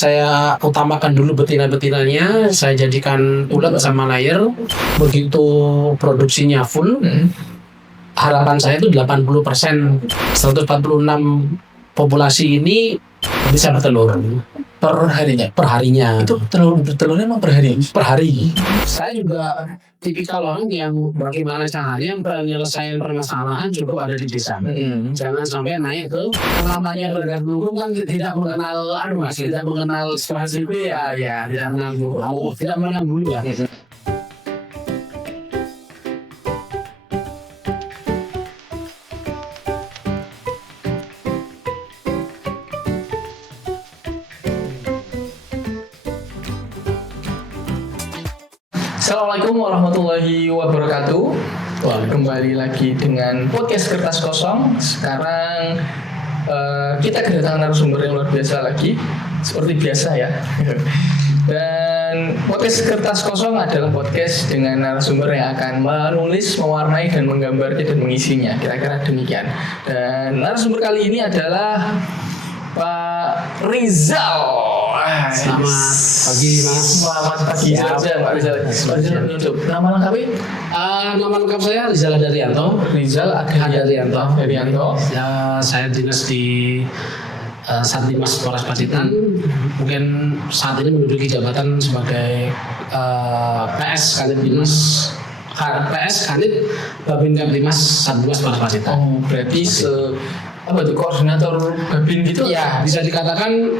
Saya utamakan dulu betina-betinanya, saya jadikan ulat sama layer. Begitu produksinya full, harapan saya itu 80%, 146 populasi ini bisa bertelur per harinya. Itu telurnya emang per hari? Per hari. Saya juga tipikal orang yang bagaimana caranya penyelesaian permasalahan cukup ada di desa. Jangan sampai naik ke namanya bergerak dulu kan tidak mengenal tidak mengenal situasi ya, tidak mengenal bulu ya. Assalamualaikum warahmatullahi wabarakatuh. Kembali lagi dengan podcast Kertas Kosong. Sekarang kita kedatangan narasumber yang luar biasa lagi, seperti biasa ya. Dan podcast Kertas Kosong adalah podcast dengan narasumber yang akan menulis, mewarnai, dan menggambarnya dan mengisinya. Kira-kira demikian. Dan narasumber kali ini adalah Pak Rizal. Selamat pagi Mas. Selamat pagi Pak Rizal. Nama lengkapnya? Nama lengkap saya Rizal Hadarianto. Rizal Hadarianto. Ya, saya dinas di Satdimas Polres Pacitan. Mungkin saat ini menduduki jabatan sebagai PS Kanit Babin Kamtimas Satdimas Polres Pacitan. Oh, berarti apa tuh, koordinator Babin gitu? Ya, bisa dikatakan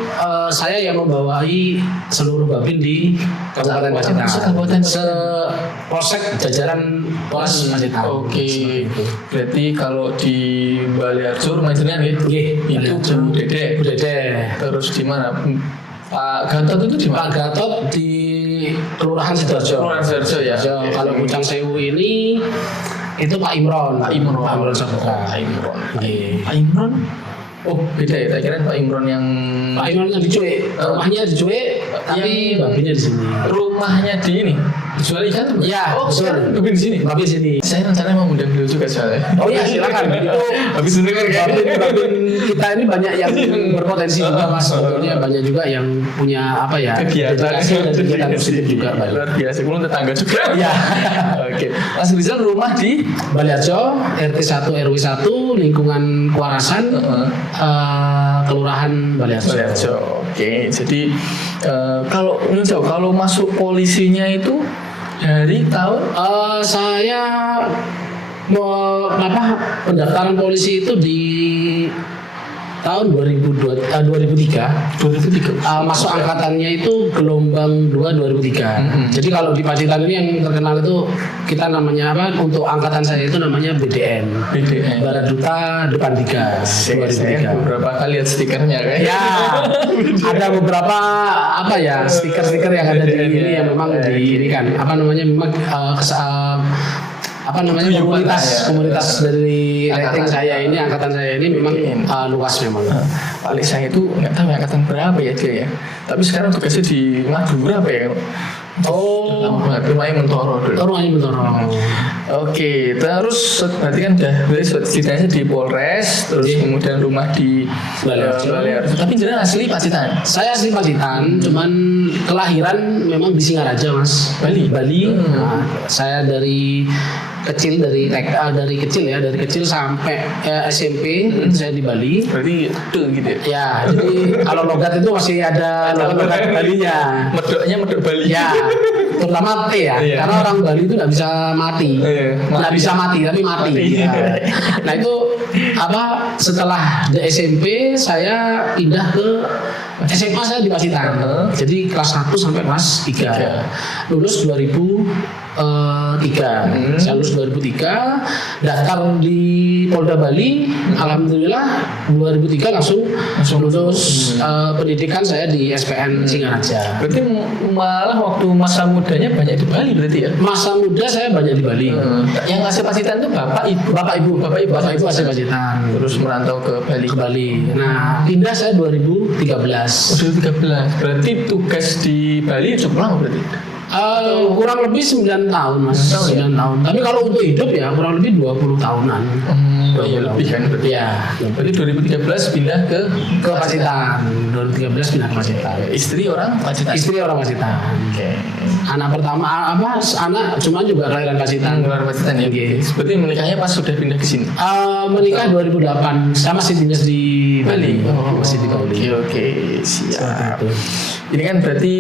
saya yang membawai seluruh Babin di Kabupaten Pacitan. Polsek jajaran Polres Pacitan. Oke. Berarti kalau di Baliarjo rumah jenengan gitu? Itu Bu Dede. Terus di mana? Pak Gatot itu di mana? Pak Gatot di Kelurahan Sidoarjo. Ya. Kalau Pucang Sewu ini itu Pak Imron. Pak Imron. Oh, beda ya. Tak kira Pak Imron yang di Cuek. Rumahnya di Cuek, tapi babinnya di sini. Rumahnya di ini. Jual ikan tuh? Ya, oh, sekarang babin di sini. Babin di sini. Saya rencananya mau undang beliau juga soalnya. Oh iya, silakan. Itu habis mendengar babin kita ini banyak yang berpotensi juga Mas. Sebetulnya banyak juga yang punya kegiatan positif juga. Luar biasa. Kemudian tetangga juga. Ya. Oke. Mas Rizal rumah di Baliarjo, RT 1 RW 1, lingkungan Kuarasan, Kelurahan Baliarjo. Oke. Jadi kalau masuk polisinya itu dari tahun saya pendaftaran polisi itu di tahun 2003. Masuk angkatannya itu gelombang 2 2003. Jadi kalau di Pacitan ini yang terkenal itu kita namanya untuk angkatan saya itu namanya BDN. Baraduta Depan 3 2003. Saya beberapa kali lihat stikernya kayak. Ya. Ada beberapa stiker-stiker yang ada di ini yang memang di ini kan memang komunitas dari rating saya ini, angkatan saya ini memang luas memang. Paling saya itu nggak tahu angkatan berapa ya dia ya. Tapi sekarang tugasnya di Madura apa ya? Oh, rumahnya Mentoro dulu. Rumahnya Mentoro. Oke, terus berarti kan ceritanya di Polres, terus kemudian rumah di Baliarjo. Tapi jenengan asli Pacitan? Saya asli Pacitan, cuman kelahiran memang di Singaraja Mas. Bali. Nah, saya dari kecil dari kecil sampai SMP itu saya di Bali. Berarti itu gitu ya? Ya, jadi kalau logat itu masih ada logat Balinya. Medok Bali. Ya, terutama T ya. Karena orang Bali itu nggak bisa mati. Nggak bisa mati tapi mati. Ya. Nah itu setelah di SMP saya pindah ke SMA saya di Pacitan. Jadi kelas 1 sampai kelas 3. Lulus 2003. Saya lulus 2003, daftar di Polda Bali. Alhamdulillah 2003 langsung lulus pendidikan saya di SPN Singaraja. Berarti malah waktu masa mudanya banyak di Bali berarti ya? Masa muda saya banyak di Bali. Yang asli Pacitan itu bapak ibu asli Pacitan. Terus merantau ke Bali. Nah, pindah saya 2013. 2013. Berarti tugas di Bali cukup lama berarti? Kurang lebih 9 tahun mas, 9 tahun. Tapi kalau untuk hidup ya kurang lebih 20 tahunan. Iya lebih kan berarti. Iya. Berarti 2013 pindah ke Pacitan. 2013 pindah ke Pacitan. Istri orang Pacitan. Istri orang Pacitan. Oke. Anak pertama anak cuma juga kelahiran Pacitan. Luar Pacitan ya. Oke. Berarti menikahnya pas sudah pindah ke sini. Menikah 2008. Saya masih dinas di Bali. Masih di Bali. Oke, siap. Seperti itu. Ini kan berarti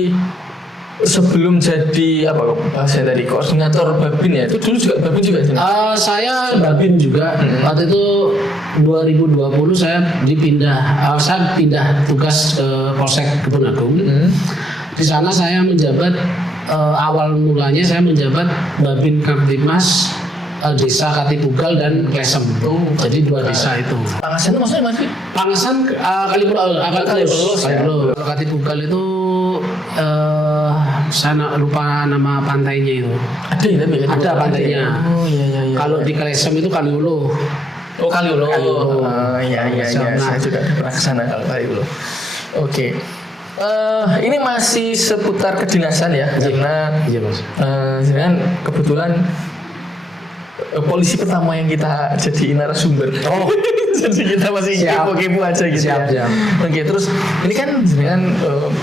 sebelum jadi apa bahasa tadi koordinator Babin ya, itu dulu juga Babin juga sih. Saya Babin juga. Waktu itu 2020 saya saya pindah tugas ke Polsek Kebun Agung. Di sana saya menjabat awal mulanya saya menjabat Babin Kamtibmas Desa Katipugal dan Klesem. Jadi 2 desa itu. Pangasan itu maksudnya Mas? Pangasan Kalipulus. Katipugal itu saya lupa nama pantainya itu. Ada ya tapi Ada pantainya. Oh iya. Kalau di Klesem itu Kaliulo. Oh Kaliulo. Iya. Nah, Saya juga pernah ke sana kalau Kaliulo. Oke. Ini masih seputar kedinasan ya, karena iya mas. Jangan kebetulan polisi pertama yang kita jadi narasumber. Oh. Jadi kita masih kepo-kepo aja gitu Siap. Oke, terus ini kan jenengan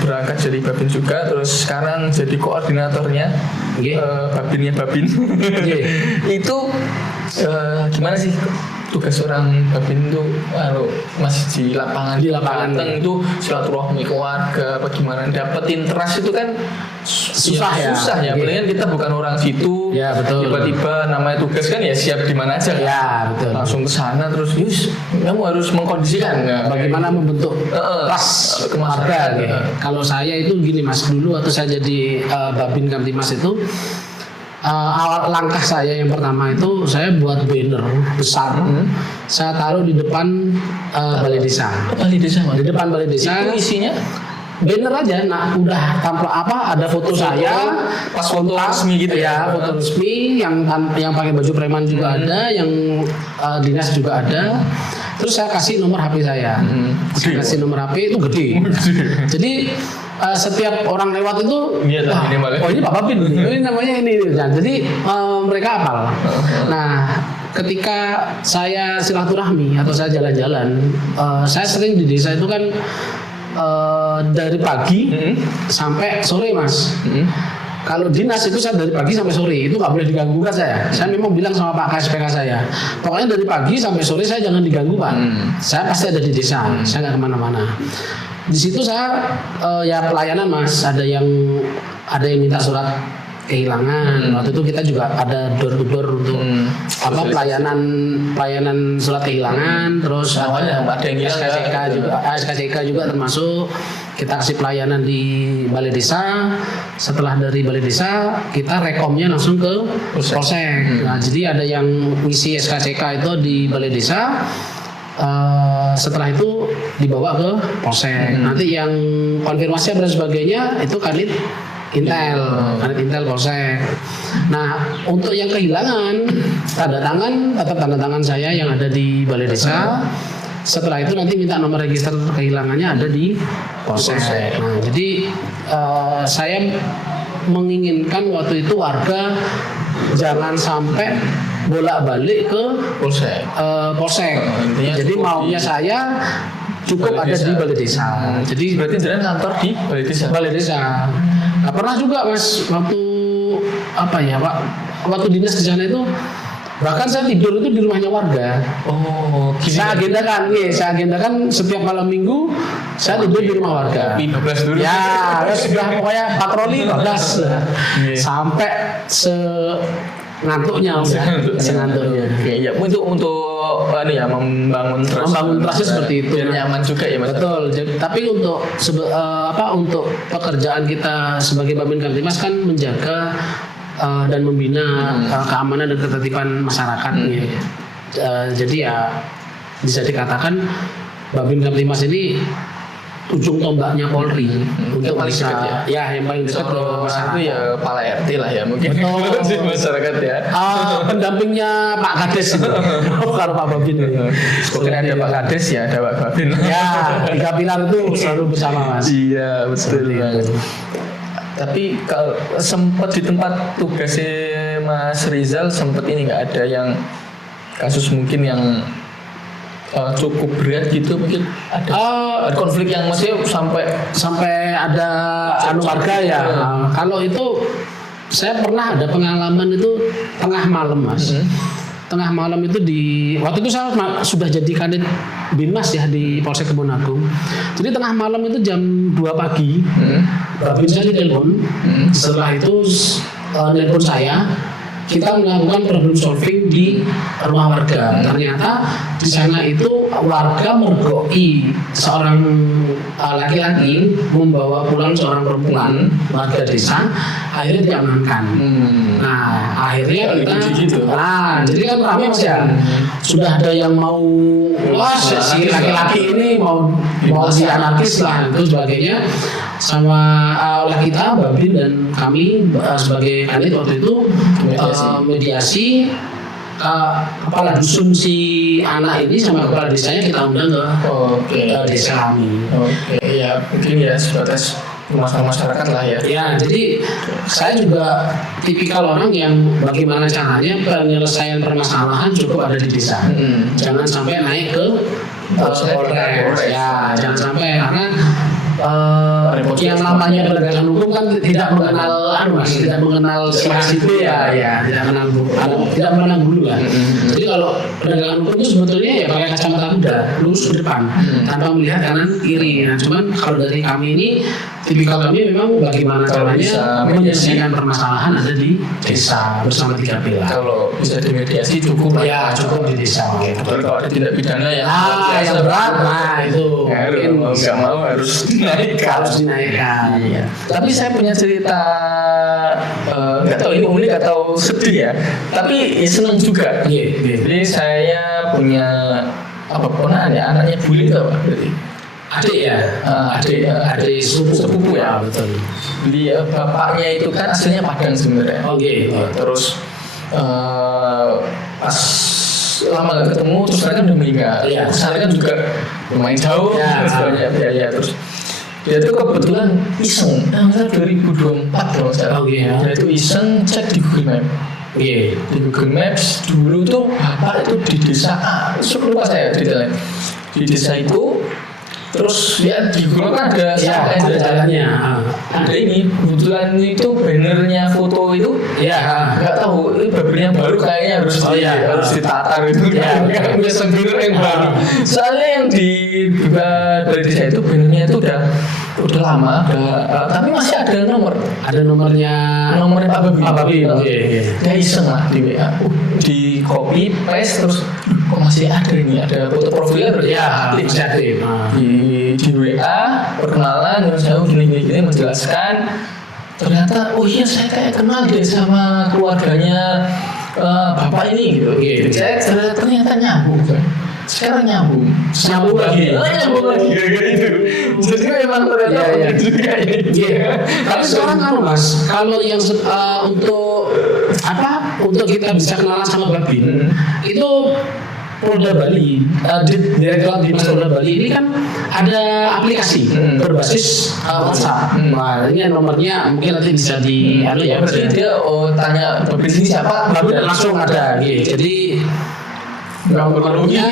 berangkat jadi Babin juga, terus sekarang jadi koordinatornya Babinnya Babin. Itu gimana sih tugas orang Babin itu masih di lapangan? Di lapangan itu silaturahmi keluarga, apa gimana? Dapetin trust itu kan susah ya. Apalagi kan kita bukan orang situ. Ya betul. Tiba-tiba namanya tugas kan ya siap di mana aja. Ya betul. Langsung ke sana terus, kamu harus mengkondisikan. Bagaimana membentuk trust keluarga? Kalau saya itu gini mas, dulu waktu saya jadi Babin Kamtibmas itu awal langkah saya yang pertama itu saya buat banner besar. Saya taruh di depan balai desa. Balai desa. Di depan balai desa. Itu isinya banner aja, udah tampil ada foto saya, pas foto resmi gitu ya, foto resmi yang pakai baju preman juga ada, yang dinas juga ada. Terus saya kasih nomor HP saya, saya kasih nomor HP itu gede. Jadi setiap orang lewat itu, oh ini Pak Babin, ini namanya ini. Nah, jadi mereka hafal. Nah, ketika saya silaturahmi atau saya jalan-jalan, saya sering di desa itu kan dari pagi sampai sore mas. Kalau dinas itu saya dari pagi sampai sore itu nggak boleh diganggu kan saya. Saya memang bilang sama Pak KSPK saya, pokoknya dari pagi sampai sore saya jangan diganggu Pak. Saya pasti ada di desa, saya nggak kemana-mana. Di situ saya ya pelayanan mas, ada yang minta surat kehilangan. Waktu itu kita juga ada door to door untuk pelayanan surat kehilangan. Terus ada yang SKCK juga termasuk. Kita kasih pelayanan di balai desa. Setelah dari balai desa kita rekomnya langsung ke polsek. Nah, jadi ada yang ngisi SKCK itu di balai desa. Setelah itu dibawa ke polsek. Nanti yang konfirmasi dan sebagainya itu kanit Intel Polsek. Nah, untuk yang kehilangan tetap tanda tangan saya yang ada di balai desa. Setelah itu nanti minta nomor register kehilangannya ada di Polsek. Nah, jadi saya menginginkan waktu itu warga jangan sampai bolak-balik ke Polsek. Jadi maunya saya cukup ada di balai desa. Jadi berarti jalan kantor di balai desa. Nah, pernah juga mas waktu waktu dinas di sana itu bahkan saya tidur itu di rumahnya warga. Saya agendakan setiap malam minggu saya tidur di rumah warga. 15 dulu. Ya, sudah pokoknya patroli 15 sampai ngantuknya. Ya, untuk membangun trust. Membangun trust seperti itu. Biar nyaman juga ya mas. Betul. Tapi untuk pekerjaan kita sebagai Babin Kamtibmas kan menjaga dan membina keamanan dan ketertiban masyarakat. Jadi ya bisa dikatakan Babin Kamtibmas ini ujung tombaknya Polri untuk bisa yang paling dekat ke masyarakat. Itu ya kepala RT lah ya mungkin. Betul. Masyarakat ya. Pendampingnya Pak Kades itu. Kalau Pak Babin ini. Bukan ada Pak Kades ya, ada Pak Babin. Ya, 3 pilar itu selalu bersama mas. Iya betul. Tapi kalau sempat di tempat tugasnya Mas Rizal sempat ini nggak ada yang kasus mungkin yang cukup berat gitu mungkin ada konflik yang masih sampai ada warga ya. Kalau itu saya pernah ada pengalaman itu tengah malam Mas. Tengah malam itu waktu itu saya sudah jadi kanit Binmas ya di Polsek Kebon Agung. Jadi tengah malam itu jam 2 pagi, Babin saya ditelepon. Setelah itu telepon saya, kita melakukan problem solving di rumah warga. Ternyata di sana itu warga mergoi seorang laki-laki membawa pulang seorang perempuan warga desa, akhirnya diamankan. Nah akhirnya kita, jadi kan ramai Mas ya. Sudah ada yang mau, wah si laki-laki ini mau si anarkis lah itu sebagainya. Sama oleh kita Babin dan kami sebagai kanit waktu itu mediasi kepala dusun si anak ini sama kepala desanya kita undang ke desa kami. Ya mungkin ya sebatas masyarakat lah ya. Ya jadi saya juga tipikal orang yang bagaimana caranya penyelesaian permasalahan cukup ada di desa. Jangan sampai naik ke Polres. Ya jangan sampai karena yang namanya penegakan hukum kan tidak mengenal tidak mengenal siapa ya, tidak mengenal bulu kan. Jadi kalau penegakan hukum itu sebetulnya ya pakai kacamata kuda, lurus ke depan tanpa melihat kanan kiri. Nah, cuman kalau dari kami ini tipikal kami memang bagaimana caranya menyelesaikan permasalahan ada di desa bersama 3 pilar. Kalau bisa dimediasi cukup ya cukup di desa. Kalau ada tindak pidana yang berat, itu mungkin nggak mau harus dinaikkan. Iya. Tapi saya punya cerita nggak tahu ini unik atau sedih ya. Tapi senang juga. Jadi saya punya ponakan ya, anaknya bule itu apa? Adik ya, adik sepupu ya, betul. Dia bapaknya itu kan aslinya Padang sebenarnya. Terus pas lama gak ketemu terus mereka udah meninggal. Kesana kan juga lumayan jauh, banyak biaya terus. Dia tuh kebetulan iseng, misalnya 2024 kalau salah. Dia tuh iseng cek di Google Maps. Di Google Maps dulu tuh bapak itu di desa A, lupa saya detailnya. Di desa itu terus ya di Google kan ada jalannya. Ada ini kebetulan itu bannernya foto itu nggak tahu ini banner yang baru kayaknya harus ditatar itu nggak bisa banner yang baru. Soalnya yang di desa itu bannernya itu udah lama, tapi masih ada nomornya Pak Babi. Dia iseng lah di WA, di copy paste terus kok masih ada ini, ada foto profilnya berarti aktif. Di WA perkenalan terus saya gini menjelaskan, ternyata saya kayak kenal deh sama keluarganya bapak ini gitu. Saya ternyata nyambung. Sekarang nyambung lagi kayak gitu. Jadi memang ternyata juga ini. Tapi sekarang Mas, kalau yang untuk kita bisa kenalan sama Babin itu Polda Bali, Direktorat Dinas Polda Bali ini kan ada aplikasi berbasis WhatsApp. Nah, ini nomornya mungkin nanti bisa berarti dia tanya Babin ini siapa, Babin langsung ada. Jadi nomornya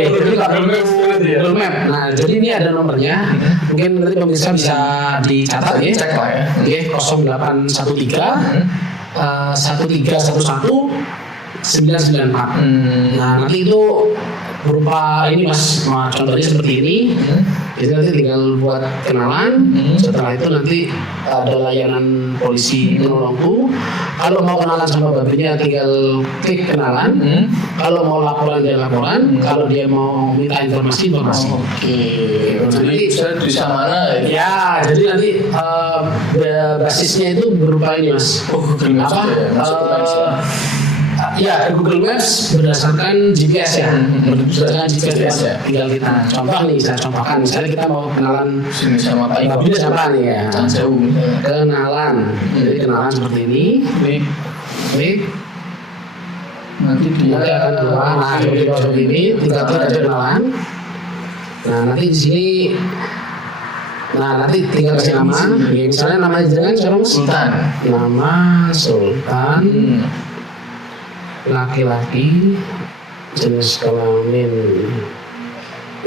Google Map. Nah, jadi ini ada nomornya. Mungkin nanti pemirsa bisa dicatat ya. Cek lah ya. 0813 1311 994. Nah, nanti itu berupa ini Mas, contohnya seperti ini. Jadi nanti tinggal buat kenalan. Setelah itu nanti ada layanan polisi penolongku. Kalau mau kenalan sama Babinnya tinggal klik kenalan. Kalau mau laporan dia laporan. Kalau dia mau minta informasi. Jadi bisa bisa mana? Ya, jadi nanti basisnya itu berupa ini Mas. Google Maps. Google Maps berdasarkan GPS ya. Berdasarkan GPS ya. Tinggal kita saya contohkan. Misalnya kita mau kenalan sama Pak Ibu siapa nih ya. Jauh. Kenalan. Jadi kenalan seperti ini. Klik. Nanti dia akan keluar. Nah, seperti ini. Tinggal klik aja kenalan. Nah, nanti di sini Nah nanti tinggal kasih nama. Ya, misalnya nama jenengan siapa mas? Sultan. Nama Sultan. Laki-laki, jenis kelamin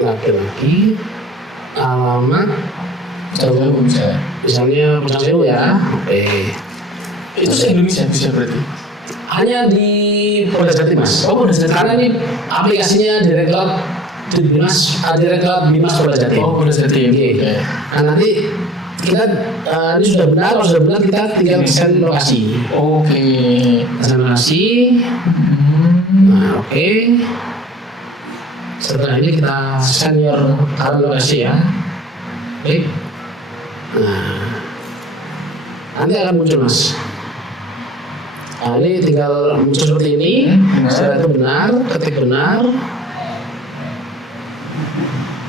laki-laki, alamat Jawa bisa. misalnya Pucang Sewu ya. Oke. Itu se-Indonesia bisa berarti. Hanya di Polda Jatim mas. Oh, Polda Jatim. Karena ini aplikasinya Direktorat Bimas Polda Jatim. Oh, Polda Jatim. Oke. Nah nanti kita ini sudah benar, kalau sudah benar kita tinggal send lokasi. Oke. Send lokasi. Nah oke. Setelah ini kita send your current lokasi ya. Oke. Nah nanti akan muncul mas. Nah ini tinggal muncul seperti ini. Setelah itu benar, ketik benar.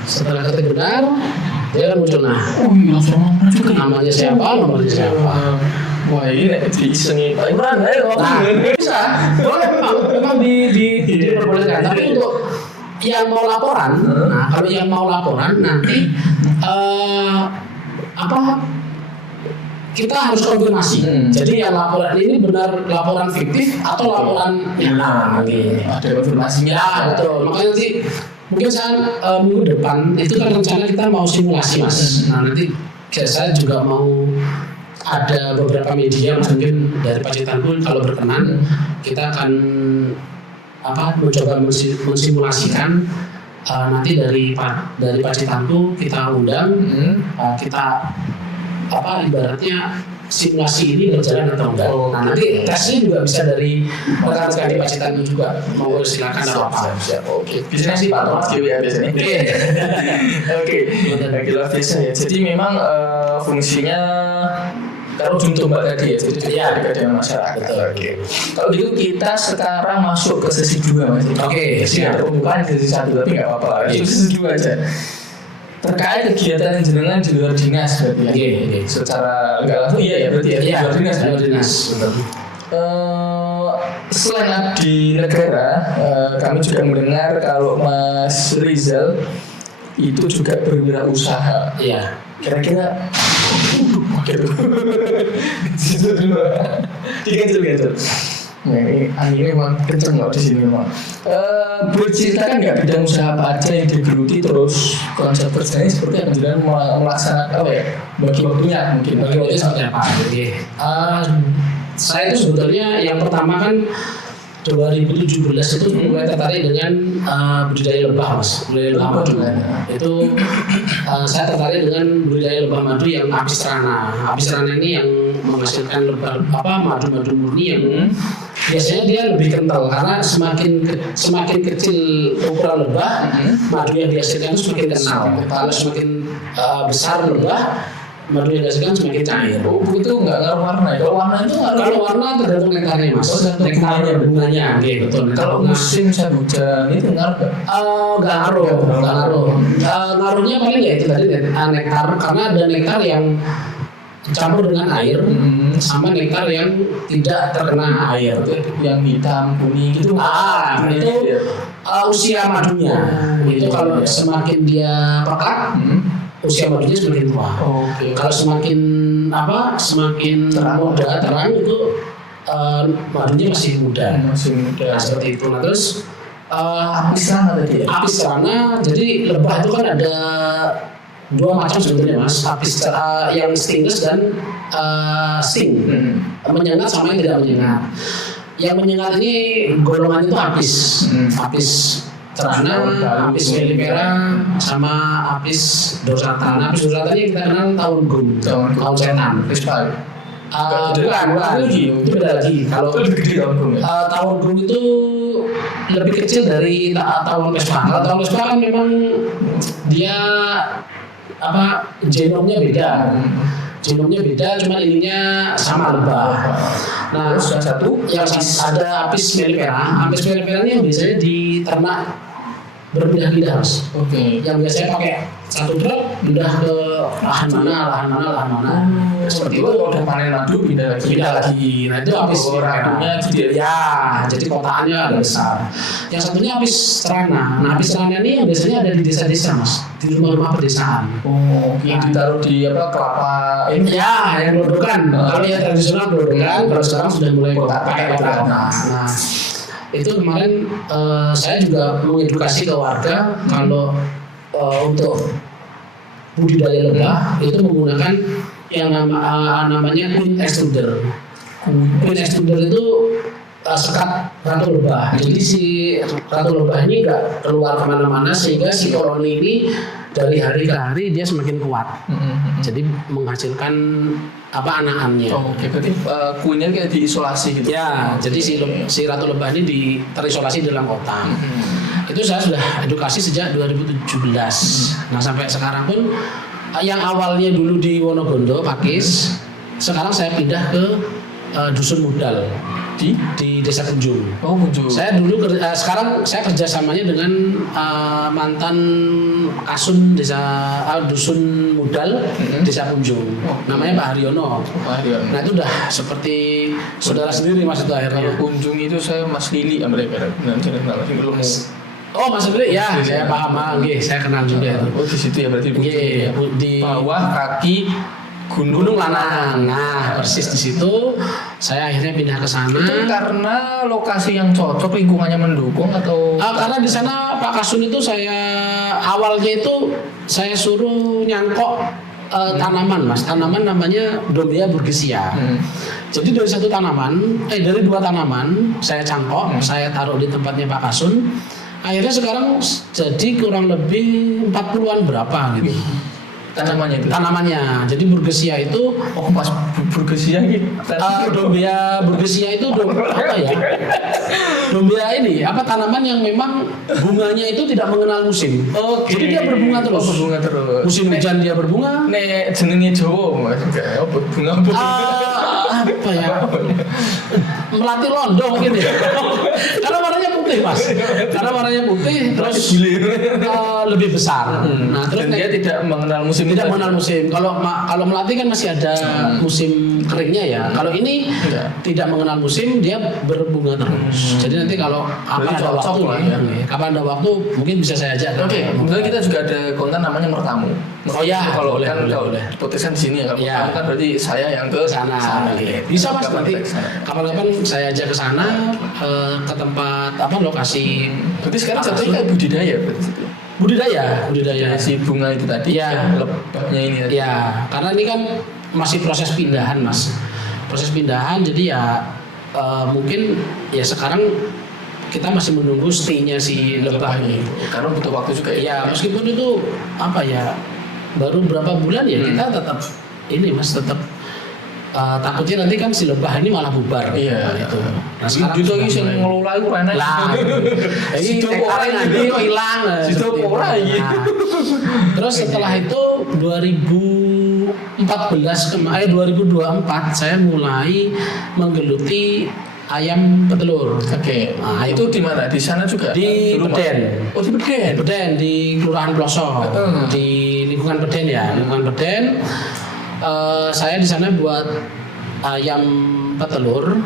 Setelah ketik benar, dia akan muncul. Nah, Langsung juga. namanya siapa, nomornya siapa. Wah ini diisengi Pak Imran, ayo Nah, bisa. Boleh memang diperbolehkan. Tapi untuk yang mau laporan, nah kalau yang mau laporan nanti kita harus konfirmasi. Jadi yang laporan ini benar laporan fiktif atau laporan yang benar. Ada konfirmasinya. Ya betul. Makanya nanti mungkin minggu depan itu kan rencana kita mau simulasi mas. Nah nanti saya juga mau ada beberapa media mungkin dari Pacitan pun kalau berkenan kita akan mencoba mensimulasikan nanti dari Pacitan tuh kita undang kita ibaratnya simulasi ini berjalan atau enggak. Nah nanti tesnya juga bisa dari rekan-rekan di Pacitan juga. Mau silakan apa? Oke. Bisa sih Pak Thomas GWA biasanya. Oke. Luar biasa ya. Jadi memang fungsinya kalau ujung tombak tadi ya. Jadi dekat dengan masyarakat. Oke. Kalau gitu kita sekarang masuk ke sesi 2 Mas. Oke. Siap. Bukan sesi 1 tapi nggak apa-apa. Itu sesi 2 aja. Terkait kegiatan jenengan di luar dinas berarti ya. Secara enggak langsung iya ya berarti ya. Di luar dinas. Selain abdi negara, kami juga mendengar kalau Mas Rizal itu juga berwirausaha. Iya. Kira-kira gitu. Situ dulu. Diganjel. Nah ini anginnya memang kenceng loh di sini memang. Boleh ceritakan nggak bidang usaha apa aja yang digeluti terus konsep kerjanya seperti apa dan melaksanakan apa ya bagi waktunya mungkin Bagi waktunya seperti apa? Saya itu sebetulnya yang pertama kan 2017 itu mulai tertarik dengan budidaya lebah mas, budidaya lebah madu. Itu saya tertarik dengan budidaya lebah madu yang apis cerana. Apis cerana ini yang menghasilkan lebah madu murni yang biasanya dia lebih kental karena semakin kecil ukuran lebah, madu yang dihasilkan itu semakin kental. Kalau semakin besar lebah, madu yang dihasilkan semakin cair. Oh itu nggak ngaruh warna ya? Kalau warna itu ngaruh. Kalau warna tergantung nektarnya mas. Nektarnya bunganya, betul. Kalau musim hujan itu ngaruh nggak? Nggak ngaruh. Ngaruhnya paling ya itu tadi nektar, karena ada nektar yang campur dengan air, sama nektar yang tidak terkena air. Yang hitam, kuning gitu. Itu usia madunya. Itu kalau semakin dia pekat, usia madunya semakin tua. Kalau semakin terang itu madunya masih muda. Nah, seperti itu. Nah, terus apis cerana. Jadi lebah itu kan ada dua macam sebetulnya mas. Apis yang stingless dan sting. Menyengat sama yang tidak menyengat. Yang menyengat ini golongan itu apis. Apis cerana, apis mellifera, sama apis dorsata. Nah, apis dorsata ini kita kenal tahun gum, tahun setan. Bukan lagi, itu beda lagi. Kalau tahun gum itu lebih kecil dari tahun vespa. Kalau tahun vespa kan memang dia genomnya beda. Genomnya beda, cuma ininya sama lebah. Nah, yang ada apis mellifera. Apis mellifera ini yang biasanya diternak berpindah-pindah mas. Yang biasanya pakai satu truk pindah ke lahan mana. Seperti itu. Kalau udah panen madu pindah lagi. Nah itu habis radunya gede. ya, jadi kotaannya agak besar. Yang satunya habis terana. Nah habis terana ini biasanya ada di desa-desa mas, di rumah-rumah pedesaan. Yang ditaruh di kelapa ini. Ya, yang gerodokan. Kalau yang tradisional gerodokan, kalau sekarang sudah mulai pakai kotak. Nah itu kemarin saya juga mengedukasi ke warga kalau untuk budidaya lebah itu menggunakan yang namanya queen extruder. Queen extruder itu sekat ratu lebah. Jadi si ratu lebah ini nggak keluar kemana-mana sehingga si koloni ini dari hari ke hari dia semakin kuat. Jadi menghasilkan anakannya. Oke, berarti kuenya kayak diisolasi gitu. Ya, jadi si ratu lebah ini terisolasi dalam kotak. Itu saya sudah edukasi sejak 2017. Nah sampai sekarang pun yang awalnya dulu di Wonogondo, Pakis, sekarang saya pindah ke Dusun Mudal di Desa Kunjung. Kunjung. Saya dulu sekarang saya kerjasamanya dengan mantan Kasun Dusun Mudal Desa Kunjung. Namanya Pak Haryono. Nah itu udah seperti saudara sendiri mas itu akhirnya. Kalau Kunjung itu saya Mas Lili mereka. Oh Mas Lili ya, saya paham. Saya kenal juga itu. Di situ ya berarti di bawah kaki Gunung Lanang. Nah, persis di situ saya akhirnya pindah ke sana. Itu karena lokasi yang cocok, lingkungannya mendukung atau? Karena di sana Pak Kasun itu awalnya itu saya suruh nyangkok tanaman mas. Tanaman namanya Dombia burgesia. Jadi dari dari 2 tanaman saya cangkok, saya taruh di tempatnya Pak Kasun. Akhirnya sekarang jadi kurang lebih 40-an berapa gitu. Tanamannya. Jadi burgesia itu Mas burgesia gitu. Dombia burgesia itu apa ya? Dombia ini tanaman yang memang bunganya itu tidak mengenal musim. Jadi dia berbunga terus. Musim hujan dia berbunga. Nek jenenge Jawa Mas. Bunga apa ya? Melati londo mungkin ya. Karena warnanya putih mas. Terus lebih besar. Nah terus dia tidak mengenal musim. Tidak mengenal musim. Kalau melati kan masih ada musim keringnya ya. Kalau ini tidak mengenal musim, dia berbunga terus. Jadi nanti kalau kapan ada waktu mungkin bisa saya ajak. Oke. Kemudian kita juga ada konten namanya Mertamu. Oh ya, kalau podcastan di sini ya. Kalau Mertamu kan berarti saya yang ke sana. Bisa mas nanti kapan-kapan saya ajak ke sana ke tempat lokasi. Berarti sekarang jatuhnya kayak budidaya berarti. Budidaya si bunga itu tadi ya. Lebahnya ini tadi. Ya, karena ini kan masih proses pindahan mas. Jadi ya mungkin ya sekarang kita masih menunggu stay-nya si lebah ini. Karena butuh waktu juga ya. Ya meskipun itu baru berapa bulan ya kita tetap ini mas takutnya nanti kan si lebah ini malah bubar. Iya. Itu. Nah sekarang itu lagi yang ngelola itu enak. Ini tekornya nanti kok hilang. Terus setelah itu 2024 saya mulai menggeluti ayam petelur. Oke. Nah, itu di mana? Di sana juga? Di Peden. Oh di Peden. Peden di Kelurahan Ploso. Di lingkungan Peden ya. Saya di sana buat ayam petelur.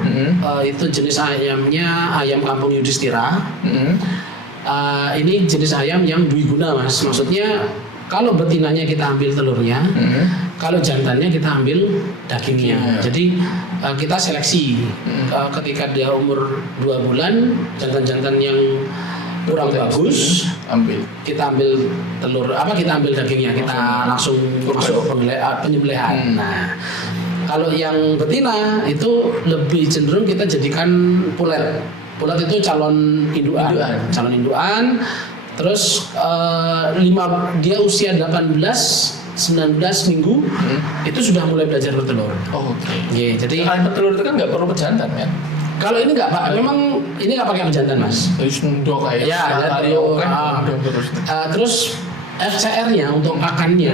Itu jenis ayamnya ayam kampung Yudhistira. Ini jenis ayam yang dwiguna mas. Maksudnya kalau betinanya kita ambil telurnya, kalau jantannya kita ambil dagingnya. Jadi kita seleksi. Ketika dia umur 2 bulan, jantan-jantan yang kurang bagus, kita ambil telur, kita ambil dagingnya, kita langsung masuk penyembelihan. Nah, kalau yang betina itu lebih cenderung kita jadikan pulet. Pulet itu calon induan. Terus dia usia 18-19 minggu itu sudah mulai belajar bertelur. Okay. Jadi ayam petelur itu kan nggak perlu pejantan kan? Kalau ini nggak pak, memang ini nggak pakai pejantan mas. Terus FCR-nya untuk pakannya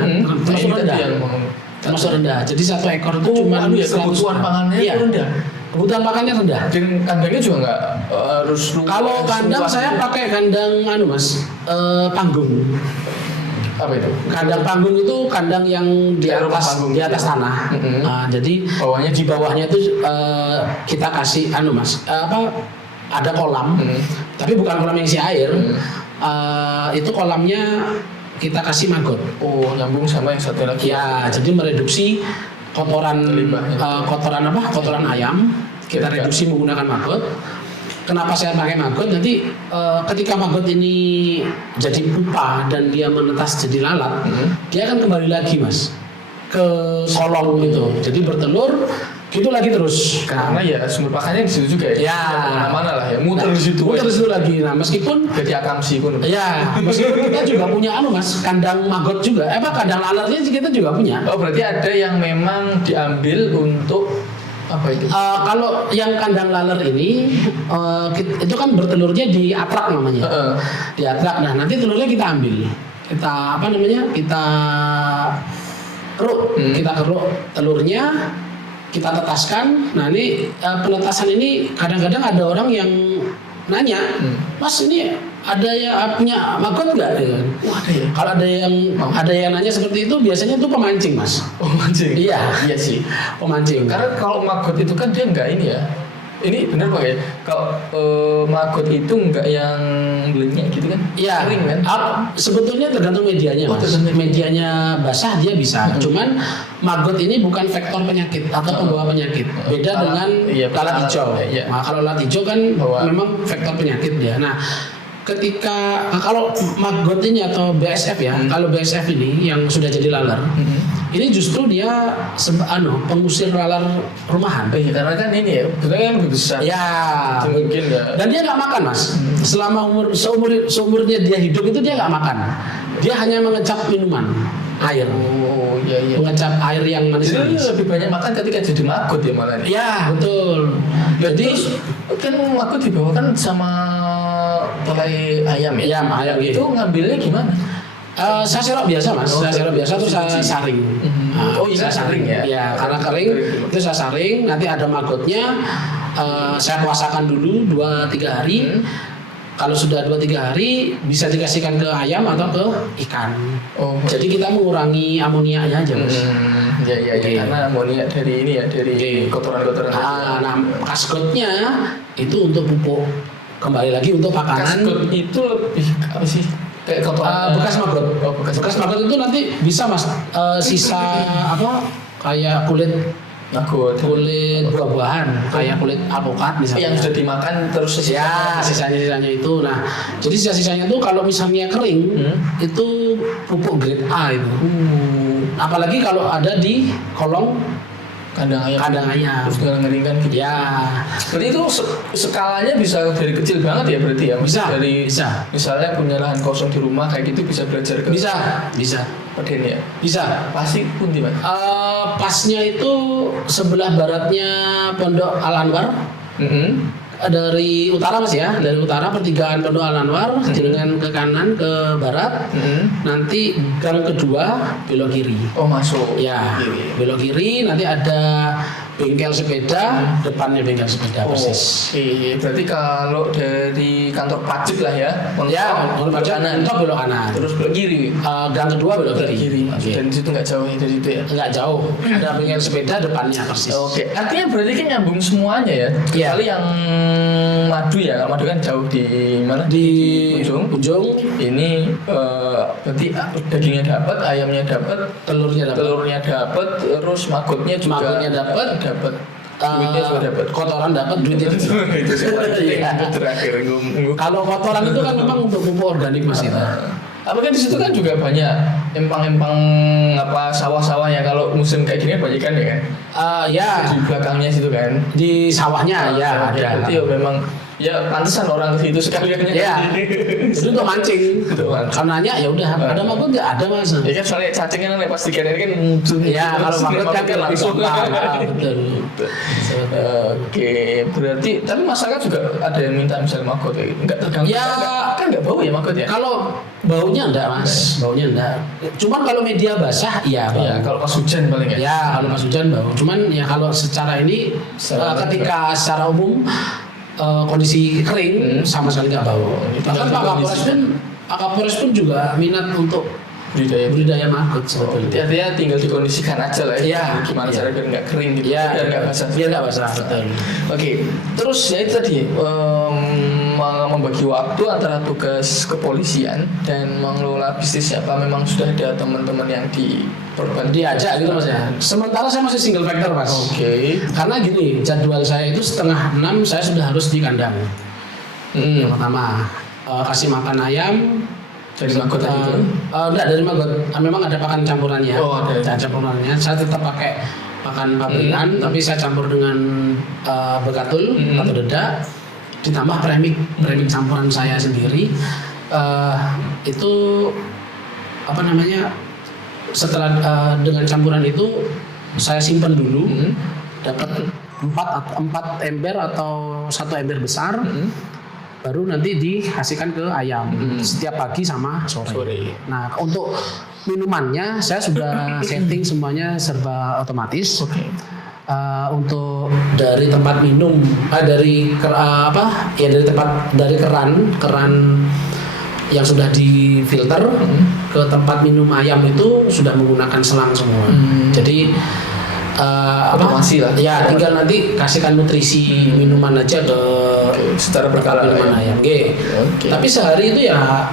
termasuk rendah. Jadi 1 ekor itu cuma kebutuhan pangannya rendah. Kebutuhan makannya rendah. Dan kandangnya juga nggak harus luas. Kalau kandang saya pakai kandang panggung. Apa itu? Kandang panggung itu kandang yang di Kayak rumah atas panggung di atas gitu. tanah. Jadi Bawahnya di bawahnya itu kita kasih ada kolam, tapi bukan kolam yang isi air. Itu kolamnya kita kasih maggot. Oh, nyambung sama yang satu lagi. Ya, jadi mereduksi kotoran kotoran ayam kita reduksi menggunakan maggot. Kenapa saya pakai maggot? Nanti ketika maggot ini jadi pupa dan dia menetas jadi lalat, dia akan kembali lagi mas ke kolong gitu. Jadi bertelur gitu lagi terus. Karena ya sumber pakannya di situ juga ya. Ya. Mana lah ya, muter di situ. Muter di situ lagi. Nah meskipun jadi akamsi pun. ya, meskipun kita juga punya mas, kandang maggot juga. Kandang lalatnya kita juga punya. Oh, berarti ada yang memang diambil untuk apa itu? Kalau yang kandang laler ini itu kan bertelurnya di atrak namanya. Di atrak. Nah, nanti telurnya kita ambil. Kita Kita keruk. Kita keruk telurnya, kita tetaskan. Nah, ini penetasan ini kadang-kadang ada orang yang nanya, Mas ini ada yang punya maggot nggak? Wah, ada ya. Kalau ada yang nanya seperti itu, biasanya itu pemancing, Mas. Pemancing. Iya sih, pemancing. Karena kalau maggot itu kan dia nggak ini ya. Ini benar Pak ya? Kalau maggot itu nggak yang belenyek gitu kan? Iya. Kering kan? Sebetulnya tergantung medianya, Mas. Medianya basah dia bisa. Cuman maggot ini bukan vektor penyakit atau pembawa penyakit. Beda dengan lalat hijau. Nah, kalau lalat hijau kan memang vektor penyakit dia. Nah, kalau maggot ini atau BSF ya, kalau BSF ini yang sudah jadi laler, ini justru dia pengusir laler rumahan. Iya, karena kan ini ya, sebenarnya kan lebih besar. Ya, mungkin ya. Dan dia nggak makan mas. Selama seumurnya dia hidup itu dia nggak makan. Dia hanya mengecap minuman, air. Oh iya. Mengecap air yang manis. Jadi lebih banyak makan ketika jadi maggot ya malah. Iya betul. Jadi kan maggot dibawakan sama tolai ayam ya. Ayam itu ngambilnya gimana? Saya serok biasa mas, saya serok biasa terus saya saring. Saya saring ya? Ya karena kering itu saya saring. Nanti ada maggotnya, saya puasakan dulu 2-3 hari. Kalau sudah 2-3 hari bisa dikasihkan ke ayam atau ke ikan. Jadi kita mengurangi amoniaknya aja mas. Iya. Karena amoniak dari ini ya, dari kotoran-kotoran. Nah kaskotnya itu untuk pupuk. Kembali lagi untuk pakanan. Kaskot itu lebih apa sih? Kayak kotoran bekas maggot. Bekas maggot itu nanti bisa mas sisa kayak kulit buah-buahan, kayak kulit alpukat misalnya. Yang sudah dimakan terus sisanya itu. Nah, jadi sisanya itu kalau misalnya kering itu pupuk grade A itu. Apalagi kalau ada di kolong kandang ayam. Terus ngeringkan gitu. Ya. Berarti itu skalanya bisa dari kecil banget ya berarti ya? Bisa. Misalnya punya lahan kosong di rumah kayak gitu bisa belajar ke. Bisa. Peden ya? Bisa. Pasti pun di mana? Pasnya itu sebelah baratnya Pondok Al Anwar. Dari utara mas ya, dari utara pertigaan Pondok Al Anwar dengan ke kanan ke barat. Nanti gang kedua belok kiri. Masuk. Ya, belok kiri nanti ada bengkel sepeda, depannya bengkel sepeda persis. Berarti kalau dari kantor pajak lah ya, kantor pajak kanan, belok kanan. Terus belok kiri. Gang kedua belok kiri. Dan di situ nggak jauh dari situ ya? Nggak jauh. Ada bengkel sepeda depannya persis. Artinya berarti kan nyambung semuanya ya? Kecuali yang madu ya, madu kan jauh di mana? Di ujung. Ini berarti dagingnya dapat, ayamnya dapat, telurnya dapat, terus maggotnya dapat. Duitnya juga dapat, kotoran dapat, duitnya itu terakhir. Kalau kotoran itu kan memang untuk pupuk organik mas itu. Apakah di situ kan juga banyak empang-empang sawah-sawah ya kalau musim kayak gini banyak kan ya kan? Di belakangnya situ kan? Di sawahnya ada. Berarti ya memang ya pantesan orang ke situ sekalian. Itu untuk mancing. Kalau nanya ya udah ada maggot nggak ada mas? Ya kan soalnya cacingnya kan pastikan ini kan muncul. Kalau maggot kan langsung. Betul. Berarti tapi masyarakat juga ada yang minta misalnya maggot kayak gitu. Enggak terganggu. Kan nggak bau ya maggot ya? Kalau baunya enggak mas, baunya enggak. Cuman kalau media basah bau. Kalau pas hujan paling ya. Kalau pas hujan bau. Cuman ya kalau secara ini ketika secara umum kondisi kering sama sekali nggak bau. Bahkan Pak Kapolres pun juga minat untuk budidaya maggot sebetulnya. Artinya tinggal dikondisikan aja lah ya. Iya. Gimana Iya. cara biar nggak kering gitu. Iya, Biar nggak basah. biar nggak basah, betul. Oke. Terus ya itu tadi membagi waktu antara tugas kepolisian dan mengelola bisnisnya, apa memang sudah ada teman-teman yang Diajak gitu mas ya. Sementara saya masih single factor mas. Oke. Karena gini, jadwal saya itu 5:30 saya sudah harus di kandang. Yang pertama kasih makan ayam. Dari maggot tadi itu? Enggak dari maggot. Memang ada pakan campurannya. Oh, ada. Campurannya. Saya tetap pakai pakan pabrikan, tapi saya campur dengan begatul atau dedak, ditambah premik campuran saya sendiri. Itu apa namanya? Setelah dengan campuran itu saya simpan dulu, dapat 4 ember atau 1 ember besar. Baru nanti dikasihkan ke ayam setiap pagi sama sore. Nah untuk minumannya saya sudah setting semuanya serba otomatis. Untuk dari tempat minum, dari keran yang sudah difilter ke tempat minum ayam itu sudah menggunakan selang semua. Jadi otomasi lah. Ya tinggal nanti kasihkan nutrisi minuman aja ke secara berkala minuman ayam. Tapi sehari itu ya